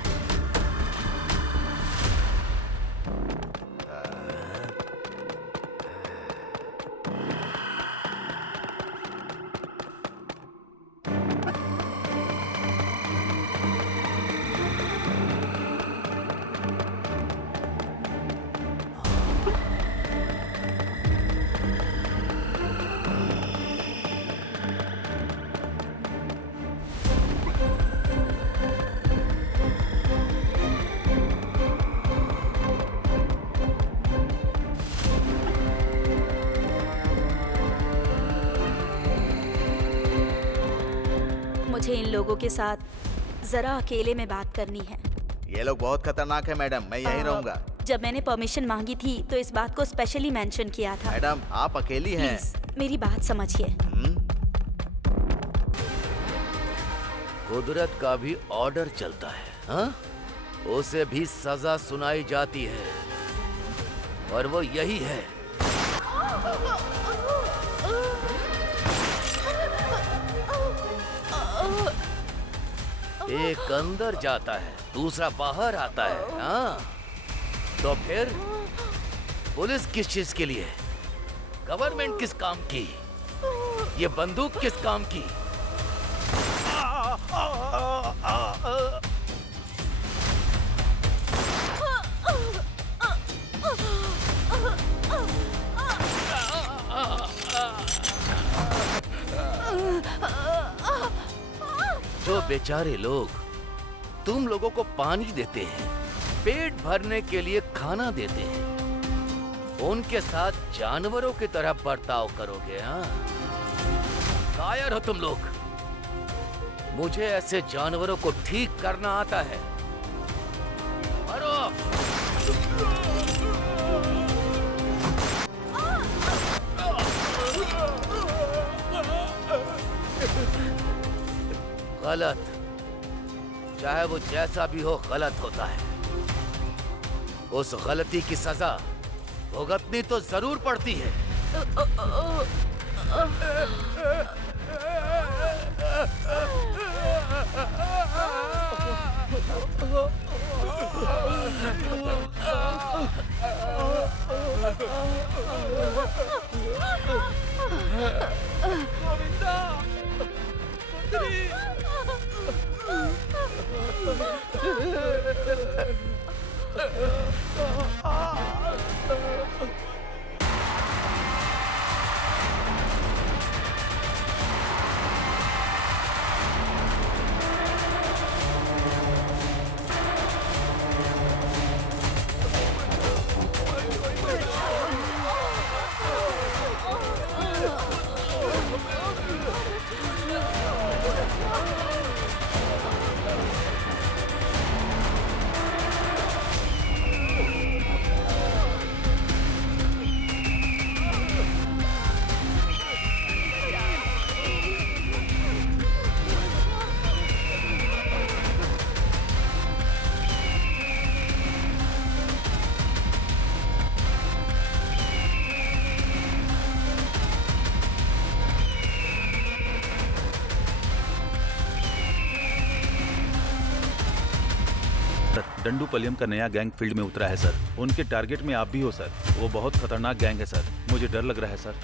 मुझे इन लोगों के साथ जरा अकेले में बात करनी है। ये लोग बहुत खतरनाक है मैडम, मैं यहीं रहूंगा। जब मैंने परमिशन मांगी थी तो इस बात को स्पेशली मेंशन किया था। मैडम, आप अकेली हैं। प्लीज मेरी बात समझिए। कुदरत का भी ऑर्डर चलता है, हाँ? उसे भी सजा सुनाई जाती है और वो यही है। एक अंदर जाता है, दूसरा बाहर आता है, हाँ? तो फिर पुलिस किस चीज के लिए? गवर्नमेंट किस काम की? ये बंदूक किस काम की? जो बेचारे लोग तुम लोगों को पानी देते हैं, पेट भरने के लिए खाना देते हैं, उनके साथ जानवरों की तरह बर्ताव करोगे, हाँ? कायर हो तुम लोग। मुझे ऐसे जानवरों को ठीक करना आता है। मारो! गलत, चाहे वो जैसा भी हो, गलत होता है। उस गलती की सजा भुगतनी तो जरूर पड़ती है। डंडूपलियम का नया गैंग फील्ड में उतरा है सर। उनके टारगेट में आप भी हो सर। वो बहुत खतरनाक गैंग है सर। मुझे डर लग रहा है सर।